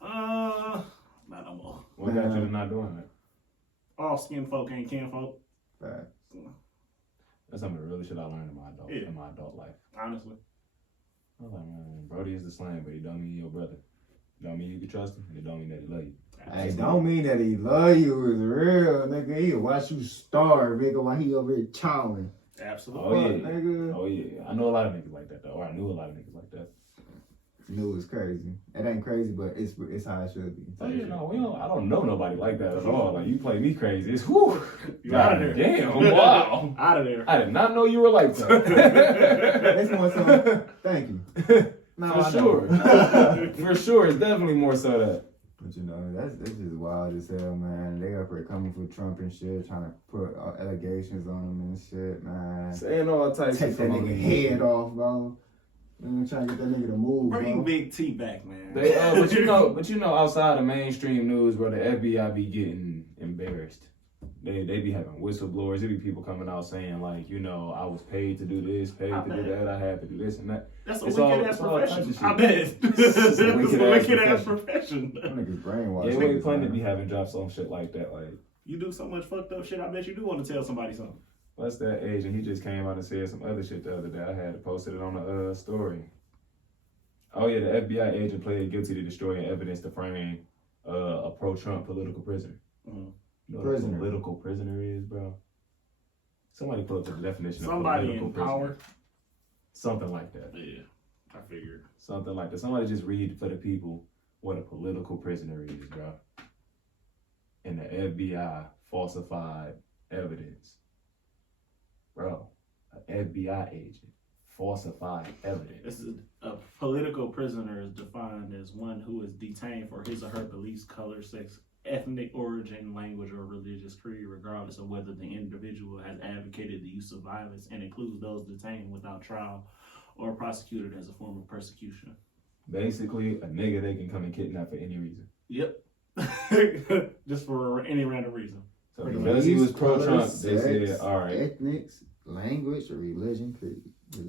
not no more. What got you to not doing that? All skin folk ain't kin folk. Right. That's some of the really shit I learned in my adult life. Honestly. I was like, man, Brody is the slang, but he don't mean your brother. It don't mean you can trust him, and it don't mean that he love you. Hey, don't mean that he love you is real, nigga. He'll watch you starve, nigga, while he over here chowing. Absolutely. Oh, yeah. Nigga. Oh, yeah. I know a lot of niggas like that, though. Or I knew a lot of niggas like that. Knew it was crazy. It ain't crazy, but it's how it should be. Oh, yeah, no, I don't know nobody like that at all. Like, you play me crazy. It's whew. You out of there. Damn, wow. Out of there. I did not know you were like that. That's more so. Thank you. No, For I sure. know. For sure. It's definitely more so that. But you know, that's just wild as hell, man. They up here coming for Trump and shit, trying to put allegations on him and shit, man. Saying all types Take of that nigga head off, bro. I'm trying to get that nigga to move, Bring bro. Big T back, man. They, but you know, outside of mainstream news, bro, the FBI be getting embarrassed. They be having whistleblowers. There be people coming out saying like, you know, I was paid to do this, paid to do that, I had to do this and that. That's a It's wicked ass profession. I bet. It's a wicked ass profession. That nigga's brainwashed. Yeah, we ain't planning to be having jobs on shit like that. Like, You do so much fucked up shit, I bet you do want to tell somebody something. what's that agent? He just came out and said some other shit the other day. I had posted it on the story. Oh yeah, the FBI agent pleaded guilty to destroying evidence to frame a pro-Trump political prisoner. Mm-hmm. You know what a political prisoner is, bro? Somebody put up the definition Somebody of political in prisoner. power. Something like that. Yeah, I figured. Something like that. Somebody just read for the people what a political prisoner is, bro. And the FBI falsified evidence. Bro, an FBI agent falsified evidence. This is a political prisoner is defined as one who is detained for his or her beliefs, color, sex, ethnic origin, language, or religious creed, regardless of whether the individual has advocated the use of violence, and includes those detained without trial or prosecuted as a form of persecution. Basically, a nigga they can come and kidnap for any reason. Yep. Just for any random reason. So because he was pro-Trump, they sex, said, all right. Ethnics, language, or religion, creed.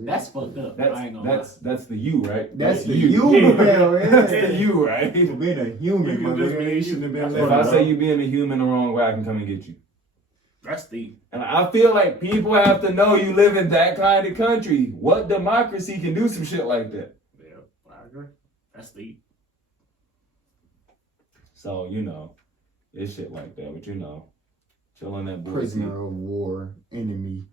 That's fucked up. I ain't gonna lie. That's the you, right? That's the you. you, hell yeah. That's the you, right? For being a human, You my can just nigga. be You shouldn't have been If living, I bro. say you being a human the wrong way, I can come and get you. That's the And I feel like people have to know you live in that kind of country. What democracy can do some shit like that? yeah, I agree. That's the So, you know, it's shit like that. But, you know, chilling that boy T. Prisoner of war, enemy.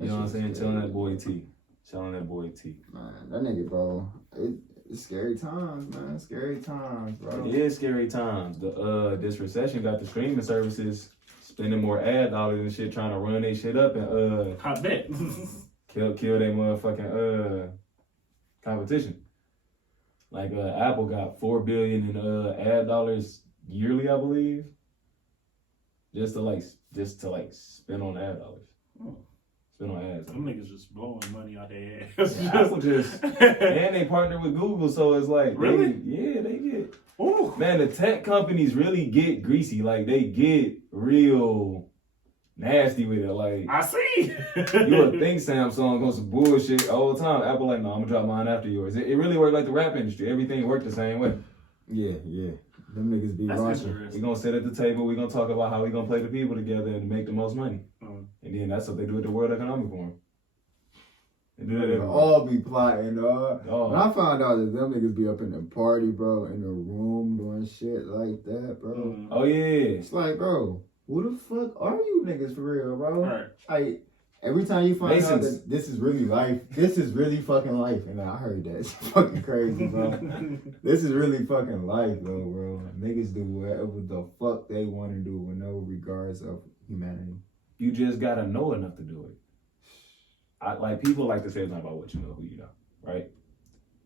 You know what I'm saying? Chilling that boy T. Chilling that boy T. Man, that nigga, bro. It's scary times, man. Scary times, bro. It is scary times. This recession got the streaming services spending more ad dollars and shit trying to run their shit up and I bet. kill their motherfucking competition. Like Apple got $4 billion in ad dollars yearly, I believe. Just to spend on ad dollars. Spend on ads. Them niggas just blowing money out their ass. Yeah, Apple just and they partner with Google, so it's like Really? they get Ooh. man, the tech companies really get greasy. Like they get real nasty with it. Like I see. you would think Samsung on some bullshit all the time. Apple like, no, I'm gonna drop mine after yours. It really worked like the rap industry. Everything worked the same way. Yeah. Them niggas be That's watching. interesting. We're gonna sit at the table, we're gonna talk about how we're gonna play the people together and make the most money. And then that's what they do at the World Economic Forum. They do that They everywhere. all be plotting, dog. Oh. When I found out that them niggas be up in the party, bro, in the room doing shit like that, bro. Oh yeah. It's like, bro, who the fuck are you niggas for real, bro? Right. Like, every time you find out Masons. that this is really life, this is really fucking life. And I heard that. It's fucking crazy, bro. This is really fucking life, though, bro. Niggas do whatever the fuck they want to do with no regards of humanity. You just gotta know enough to do it. Like people like to say it's not about what you know, who you know, right?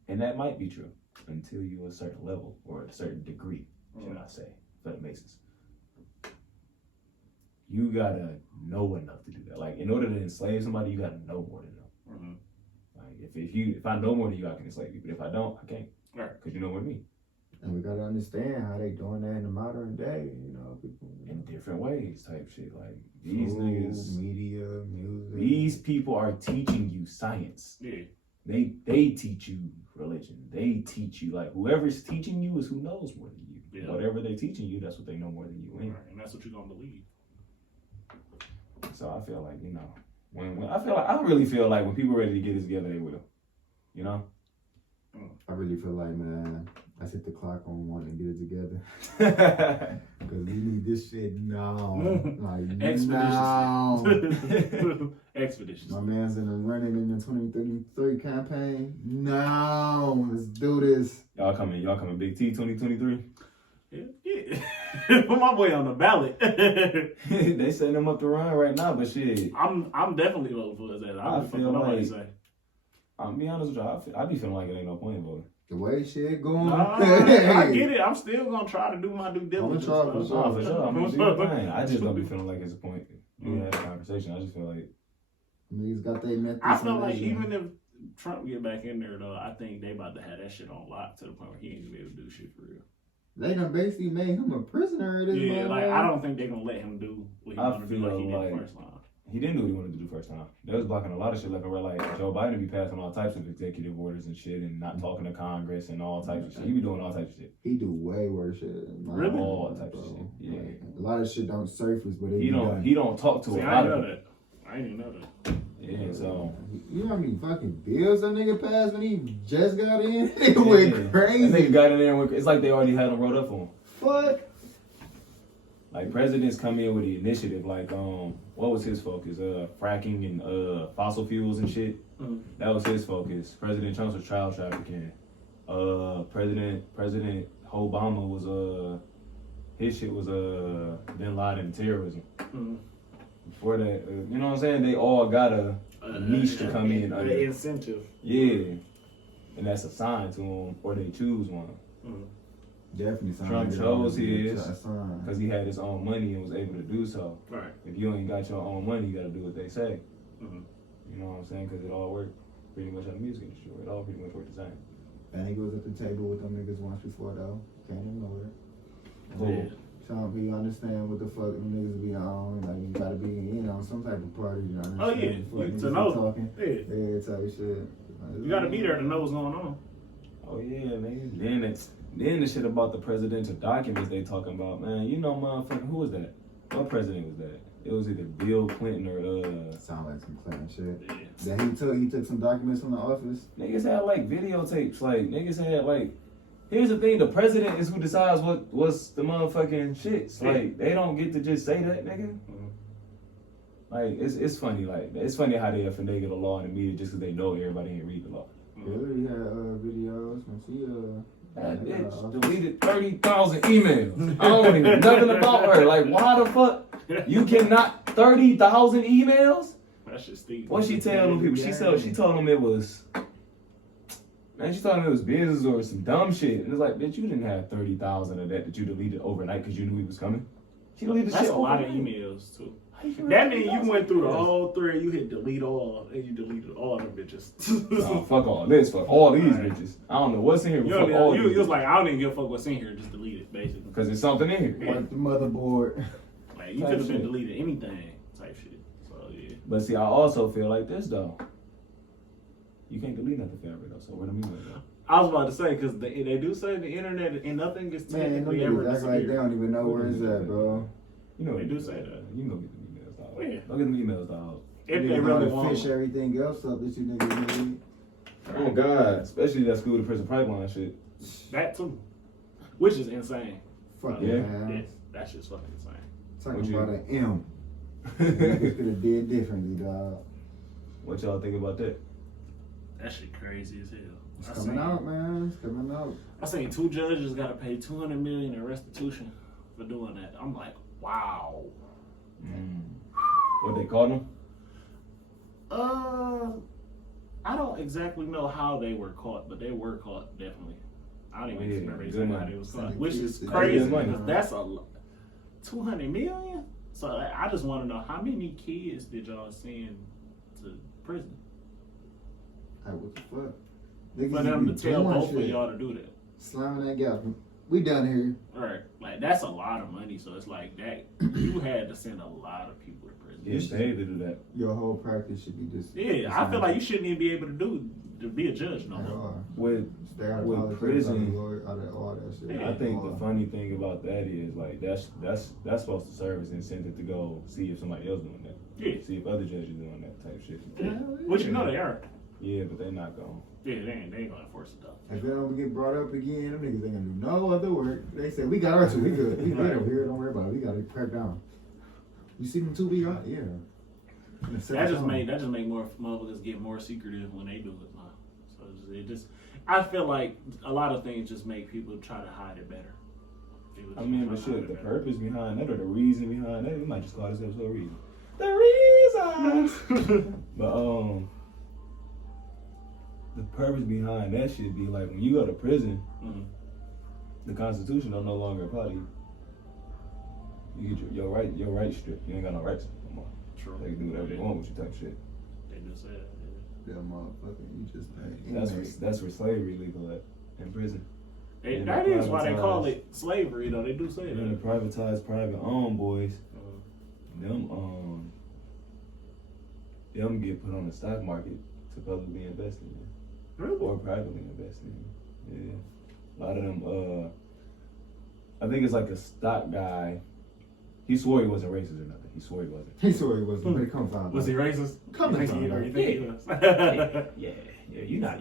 And that might be true until you're a certain level or a certain degree, should I say, for the Masons. You gotta know enough to do that. Like in order to enslave somebody, you gotta know more than them. Like if I know more than you, I can enslave you. But if I don't, I can't. Right. Because you know more than me. And we gotta understand how they doing that in the modern day, you know, people. In different ways, type shit. Like these Food, niggas, media, music. these people are teaching you science. Yeah. They teach you religion. They teach you, like, whoever's teaching you is who knows more than you. Yeah. Whatever they're teaching you, that's what they know more than you in. Right. And that's what you're gonna believe. So I feel like, you know, I really feel like when people are ready to get it together, they will. You know? I really feel like, man, I set the clock on one and get it together. Because we need this shit now. Like, now. Expeditious. My man's in the running in the 2033 campaign. Now. Let's do this. Y'all coming Big T 2023? Yeah. Put my boy on the ballot. They setting him up to run right now, but shit. I'm definitely voting for his ass. I feel like, I'll be honest with you, I be feeling like it ain't no point in voting. The way shit going. I get it. I'm still gonna try to do my due diligence. For sure. I'm gonna do the thing. I just don't be feeling like it's a point. We had a conversation. I just feel like niggas got their methods. I feel like even if Trump get back in there though, I think they about to have that shit on lock to the point where he ain't gonna be able to do shit for real. They done basically made him a prisoner. Yeah, like I don't think they gonna let him do what he wanted to do like he did the first time. He didn't do what he wanted to do first time. They was blocking a lot of shit left and right. Like Joe Biden be passing all types of executive orders and shit and not talking to Congress and all types of shit. He be doing all types of shit. He do way worse shit. Really? All types of shit. Yeah. Like, a lot of shit don't surface, but he don't talk to a lot of it. I didn't even know that. Yeah, so you know how many fucking bills that nigga passed when he just got in? It went crazy. That nigga got in there and it's like they already had him wrote up for him. Fuck. Like presidents come in with the initiative, like what was his focus? Fracking and fossil fuels and shit. Mm-hmm. That was his focus. President Trump was child trafficking. President Obama was his shit was Bin Laden and terrorism. Mm-hmm. Before that, you know what I'm saying? They all got a niche to come in. An incentive. Yeah, and that's assigned to them, or they choose one. Mm-hmm. Definitely. Trump chose his because he had his own money and was able to do so. Right. If you ain't got your own money, you got to do what they say. Mm-hmm. You know what I'm saying? Because it all worked pretty much on the music industry. It all pretty much worked the same. And he was at the table with them niggas once before though. Can't ignore it. Cool. Trump, you understand what the fuck them niggas be on. Like you gotta be, some type of party. You understand? Oh yeah, to know. Talking. Yeah, type of shit. You gotta be there to know what's going on. Oh yeah, man. Then the shit about the presidential documents they talking about, man. You know, motherfucker, who was that? What president was that? It was either Bill Clinton or sound like some Clinton shit. Yeah. That he took some documents from the office. Niggas had like videotapes. Like niggas had like. Here's the thing: the president is who decides what's the motherfucking shits. Like they don't get to just say that, nigga. Mm-hmm. Like it's funny. Like it's funny how they finagle the law in the media just because they know everybody ain't read the law. Hillary had videos when she that bitch deleted 30,000 emails. I don't even know nothing about her. Like, why the fuck? You cannot 30,000 emails? That shit stupid. What she tell them people? She told them it was. Man, she told them it was business or some dumb shit. And it's like, bitch, you didn't have 30,000 of that you deleted overnight because you knew he was coming. She deleted That's shit overnight. That's a lot of emails too. That means you went through the whole thread. You hit delete all, and you deleted all them bitches. Oh, fuck all this. Fuck all these bitches. I don't know what's in here. Fuck all these. You was like, I don't even give a fuck what's in here. Just delete it, basically. Because there's something in here. Like the motherboard. Like you could have been deleted anything type shit. So yeah. But see, I also feel like this though. You can't delete nothing forever though. So where the email go? I was about to say because they do say the internet and nothing is technically ever disappeared. Like they don't even know where it's at, bro. You know they do say that. You can go get the emails, dog. Yeah. Go get the emails, dog. If they really want fish everything else up that you niggas need. Oh God, especially that school to prison pipeline shit. That too, which is insane. Fuck yeah, man. That shit's fucking insane. Talking about an M. Niggas could have did differently, dog. What y'all think about that? That shit crazy as hell. It's coming out, man. It's coming out. I seen 2 judges got to pay $200 million in restitution for doing that. I'm like, wow. What they called them? I don't exactly know how they were caught, but they were caught definitely. I don't even remember exactly how they was caught, which is crazy because that's a $200 million. So I just want to know how many kids did y'all send to prison? What the fuck? For them to tell both of y'all to do that. Slamming that gap. We done here. Right. Like, that's a lot of money. So it's like that. You had to send a lot of people to prison. Yeah, they had to do that. Your whole practice should be just. Yeah, I feel like you shouldn't even be able to be a judge no more. With prison, all that shit. I think the funny thing about that is like that's supposed to serve as incentive to go see if somebody else doing that. Yeah. See if other judges doing that type shit. Yeah. Which you know they are. Yeah, but they're not going. Yeah, they ain't gonna enforce it though. If they don't get brought up again, them niggas ain't gonna do no other work. They say, we got our two, we good. We good over here, don't worry about it. We gotta crack down. You see them two we got? Yeah. That just make more motherfuckers get more secretive when they do it now. So I feel like a lot of things just make people try to hide it better. I mean, but shit, the purpose behind that or the reason behind that, we might just call this episode a reason. The reason! But, the purpose behind that shit be like, when you go to prison, the Constitution don't no longer apply to you. You get your rights stripped. You ain't got no rights no more. True. They can do whatever they want with you type shit. They just say that. That motherfucker, you just That's where slavery legal at, in prison. That is why they call it slavery, though. They do say that. And the privatized, private owned boys, them get put on the stock market to publicly invest in. Really? Or privately invest in. Yeah. A lot of them, I think it's like a stock guy. He swore he wasn't racist or nothing. He swore he wasn't. He swore he wasn't, but it comes out. Was he racist? Come you on, think man. you think he was? Yeah. You're not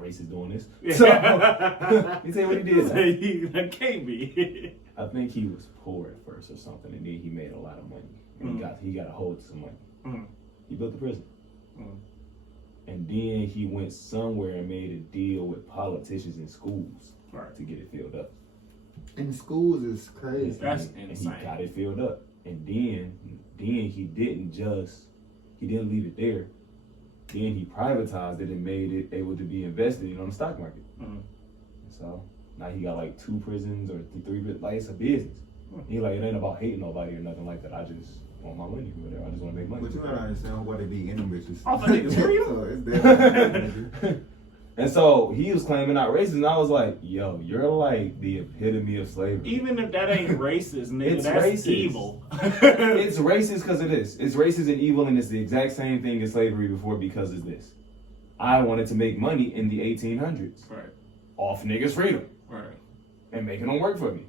racist doing this. So, you tell you what he did. That can't be. I think he was poor at first or something, and then he made a lot of money. And he got a hold of some money. He built the prison. And then he went somewhere and made a deal with politicians in schools to get it filled up. In schools is crazy. That's and insane. he got it filled up. And then he didn't leave it there. Then he privatized it and made it able to be invested in on the stock market. So now he got like 2 prisons or 3, like it's a business. He like, it ain't about hating nobody or nothing like that. I just want my money or whatever. I just want to make money. But you gotta understand why they be in them bitches. I thought niggas real. So it's there. And so he was claiming not racist, and I was like, yo, you're like the epitome of slavery. Even if that ain't racist, nigga, It's that's racist. evil. It's racist because it is. It's racist and evil, and it's the exact same thing as slavery before because it's this. I wanted to make money in the 1800s. Right. Off niggas' freedom. Right. And making them work for me.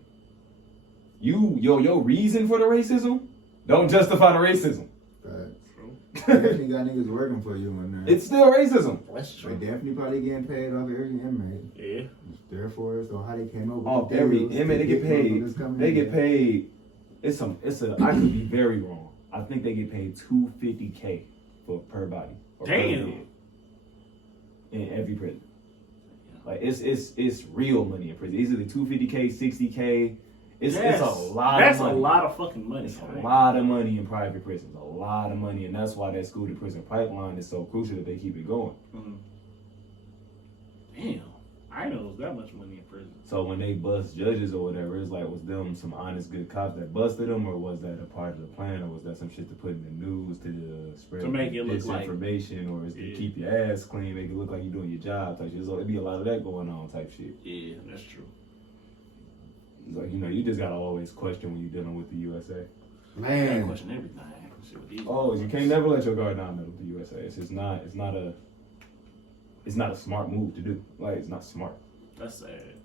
Your reason for the racism don't justify the racism. Definitely got niggas working for you in there. It's still racism. That's They definitely probably getting paid off every inmate. Yeah. Therefore, so how they came over Off every inmate, they get paid. They get paid. I could be very wrong. I think they get paid $250K per body. Or per Damn. head in every prison. Like it's real money in prison. Easily $250K, $60K. It's a lot of money. That's a lot of fucking money. It's a lot of money in private prisons. A lot of money, and that's why that school to prison pipeline is so crucial that they keep it going. Damn, I know it was that much money in prison. So when they bust judges or whatever, it's like, was them some honest good cops that busted them, or was that a part of the plan, or was that some shit to put in the news to spread To make it look like disinformation, or is to keep your ass clean, make it look like you're doing your job type shit. So it'd be a lot of that going on type shit. Yeah, that's true. So you just gotta always question when you're dealing with the USA. You gotta Man. question everything. You can't never let your guard down with the USA. It's not a smart move to do. Like, it's not smart. That's sad.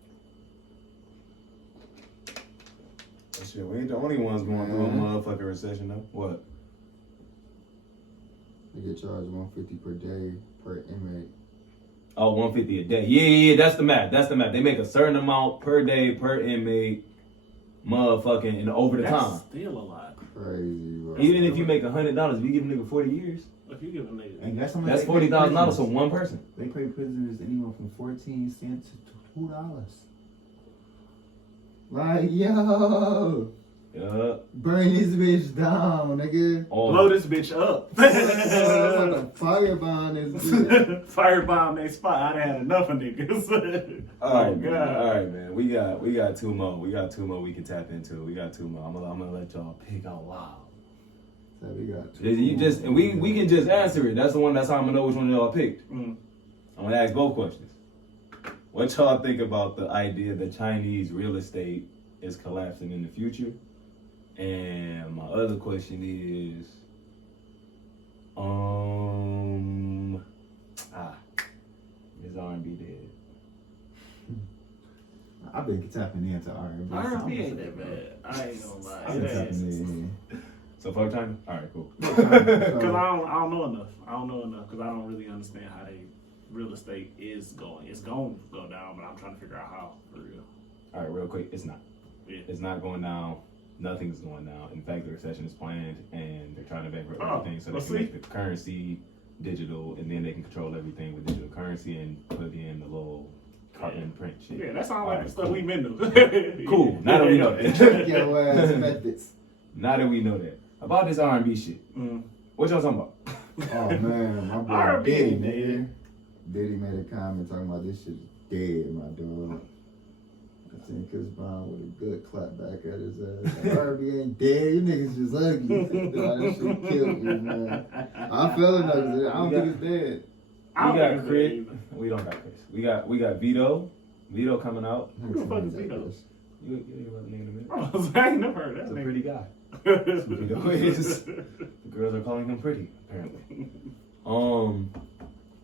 That shit, we ain't the only ones going through a motherfucking recession though. What? They get charged $150 per day per inmate. Oh, $150 a day. Yeah, that's the math. They make a certain amount per day per inmate, motherfucking, and over the time. That's still a lot. Crazy, bro. Even if you make $100, if you give a nigga 40 years, If you give a nigga, And that's how much that's they pay $40,000 prisoners. for one person. They pay prisoners anywhere from 14 cents to $2. Like, yo, Yeah. burn this bitch down, nigga. blow this bitch up. Like a firebomb this bitch. Firebomb they spot. I done had enough of niggas. All right, man. We got 2 more. We got 2 more we can tap into. We got 2 more. I'm gonna let y'all pick out loud. So we got 2 You just and we can just answer it. That's the one. That's how I'm gonna know which one y'all picked. I'm gonna ask both questions. What y'all think about the idea that Chinese real estate is collapsing in the future? And my other question is, is R&B dead? I've been tapping into R&B. R&B ain't that bad. I ain't gonna lie. I've been tapping in. So fuck China? Alright, cool. Because I don't know enough. I don't know enough because I don't really understand how they real estate is going. It's going to go down, but I'm trying to figure out how, for real. All right, real quick, it's not. Yeah. It's not going down. Nothing's going down. In fact, the recession is planned, and they're trying to bankrupt everything so they can make the currency digital, and then they can control everything with digital currency and plug in the little carton print shit. Yeah, that sounds like the stuff we've been to. Cool. Now that we know that. Yo, ass methods. Now that we know that. About this R&B shit. What y'all talking about? Oh man, my boy R&B Diddy, ain't dead. nigga. Diddy made a comment talking about this shit's dead, my dog. I think Chris Brown with a good clap back at his ass. Like, R&B ain't dead. You niggas just ugly. That shit killed me, man. I feel it though. I don't think it's dead. We got Chris. We don't got Chris. We got Vito. Vito coming out. Who the fuck is Vito? You hear about the nigga in a minute? I ain't never heard that. He's a nigga. pretty guy. Vito is. The girls are calling him pretty, apparently.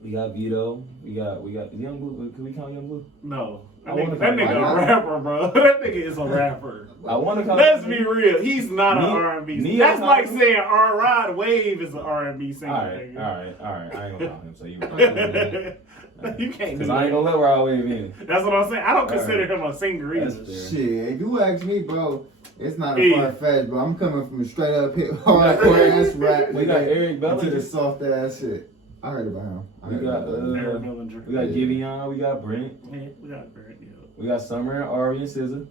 We got Vito. We got Young Blue. Can we count Young Blue? No. I That wanna nigga call a rapper, bro. That nigga is a rapper. I want to call. Let's be real. He's not an R&B singer. That's Neo- like saying R-Rod Wave is an R&B singer. All right. nigga. I ain't gonna call him. So you. You can't do Because that. I ain't gonna let Rod Wave in. That's what I'm saying. I don't All consider right. him a singer That's either. fair. Shit, if you ask me, bro, it's not a Yeah. far fetch, bro. I'm coming from straight up hip hardcore ass rap. We got Eric to the Bellinger. soft ass shit. I heard about him. We got Eric Bellinger. we got Gideon. We got Brent. Yeah, we got Barrett, yeah. We got Summer, Ari, and SZA.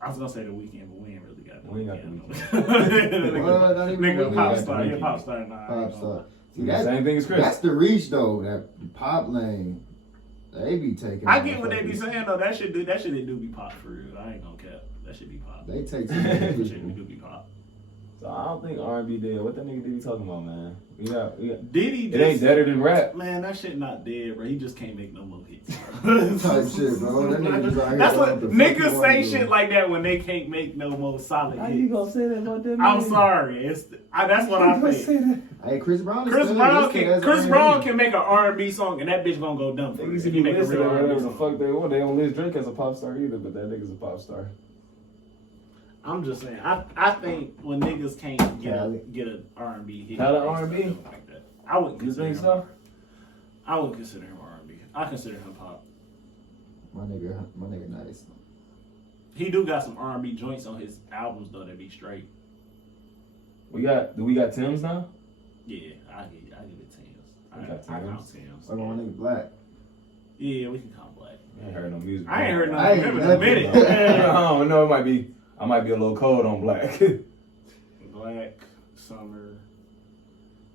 I was gonna say the weekend, but we ain't really got the We ain't got weekend. Well, not even Nigga, really pop got star. the Yeah, Weeknd. pop star. Nah, Pop star. See, Same thing as Chris. That's the reach though. That pop lane, they be taking. I get what they be motherfuckers. saying though. That shit do be pop for real. I ain't gonna cap. That should be pop. They take some That shit people. do be pop. So I don't think R&B dead. What that nigga Diddy talking about, man? We got. Diddy It ain't deader than rap. Man, that shit not dead, bro. He just can't make no more hits. Type shit, bro. That nigga just out here That's doing what the fuck niggas he say wanna shit do. like that when they can't make no more solid How you hits. gonna say that about that? I'm man? sorry. That's what I think. Hey, Chris Brown. Is Chris still Brown listed can as Chris R&B. Brown can make an R&B song and that bitch gonna go dumb for Niggas it. can He be make a listed real or whatever R&B the song. fuck they want. They don't list Drake as a pop star either, but that nigga's a pop star. I'm just saying. I think when niggas can't get an R&B hit, Cali they start R&B? doing like that. I wouldn't You consider think him. so? I wouldn't consider him R&B. I consider him pop. My nigga, nice. He do got some R&B joints on his albums though that be straight. Do we got Tim's now? Yeah, I give it Tim's. We got I count Tim's. Tim's. Like my nigga Black. Yeah, we can count Black. I ain't heard no music. I ain't heard I nothing ain't from him in a nothing. minute. I don't know. I might be a little cold on Black. Black, Summer.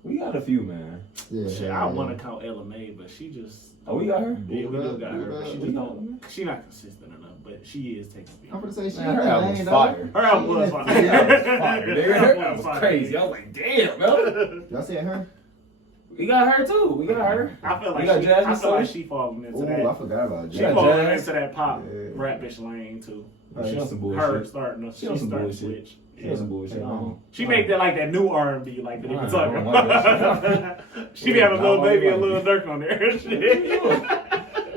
We got a few, man. Yeah. Shit, I want to count Ella May, but she just. Oh, we got her. Yeah, we do got her, but she We just got don't. She not consistent enough, but she is taking me. I'm gonna say she. Man, her album's ain't fire. Her album was She- fire. Her album's fire. Nigga, her Her album album was fire. crazy. I was like, damn, bro. Y'all see her? We got her too. We got her. I feel We like got she, Jasmine I feel like Sully. she falling into Oh, I that. forgot about She got that. falling Jazz. into that pop Yeah. rap bitch lane too. She on some bullshit. Her starting to She on some starting to bullshit. switch. She on some bullshit. Yeah. She make that like that new R&B, like that they I be don't talking like that about. She be having Not Lil like Baby and that. Lil Durk on there. and shit.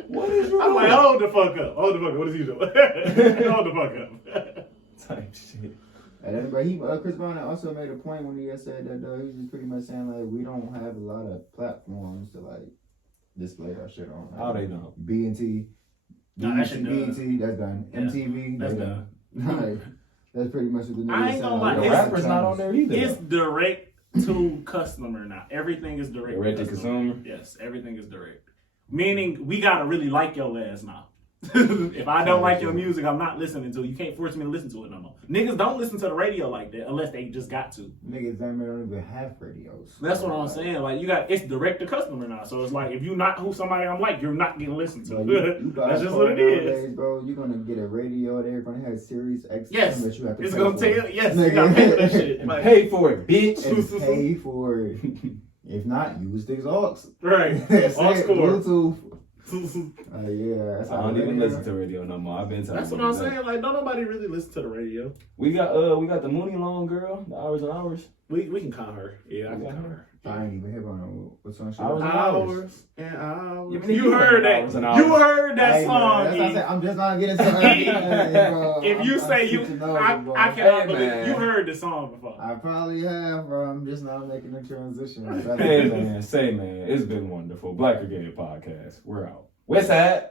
What is wrong? I'm like, hold the fuck up. Hold the fuck up. What is he doing? Hold the fuck up. Type shit. And then, but Chris Brown also made a point when he had said that though. He was just pretty much saying like we don't have a lot of platforms to like display our shit on. Like, How they know? B&T, Nah, that shit done. BET, that's done. Yeah, MTV, that's they done. Like, that's pretty much what the nigga I ain't said. gonna Like, lie, we The don't it's- have rapper's not on there either. It's direct to customer now. Everything is direct to consumer. Yes, everything is direct. Meaning we gotta really like your ass now. If I don't like your music, I'm not listening to it. You can't force me to listen to it no more. Niggas don't listen to the radio like that unless they just got to. Niggas don't even have radios. That's what I'm saying. Like it's direct to customer now. So it's like if you're not who somebody I'm like, you're not getting listened to. Like, you That's just what it is. nowadays, bro. You're gonna get a radio. They're gonna have Sirius XM Yes, that you have to it's pay gonna for. tell. Yes, you gotta pay for that shit. And Like, pay for it, bitch. And pay for it. If not, use the aux. right. That's Aux it. cord. Bluetooth. That's Yeah, that's I how don't it even is. listen to radio no more. I've been telling what you I'm that. saying. Like, don't nobody really listen to the radio. We got the Mooney Long girl, the Hours and Hours. We can count her. Yeah, I can count her. I ain't even hit on no what's on shit. Hours and hours. Yeah, you heard that. You heard that song. That's what I said. I'm just not getting to if you say you, I cannot believe you heard the song before. I probably have, bro. I'm just not making the transition. Hey man, it's been wonderful. Black Regalia Podcast. We're out. West Side.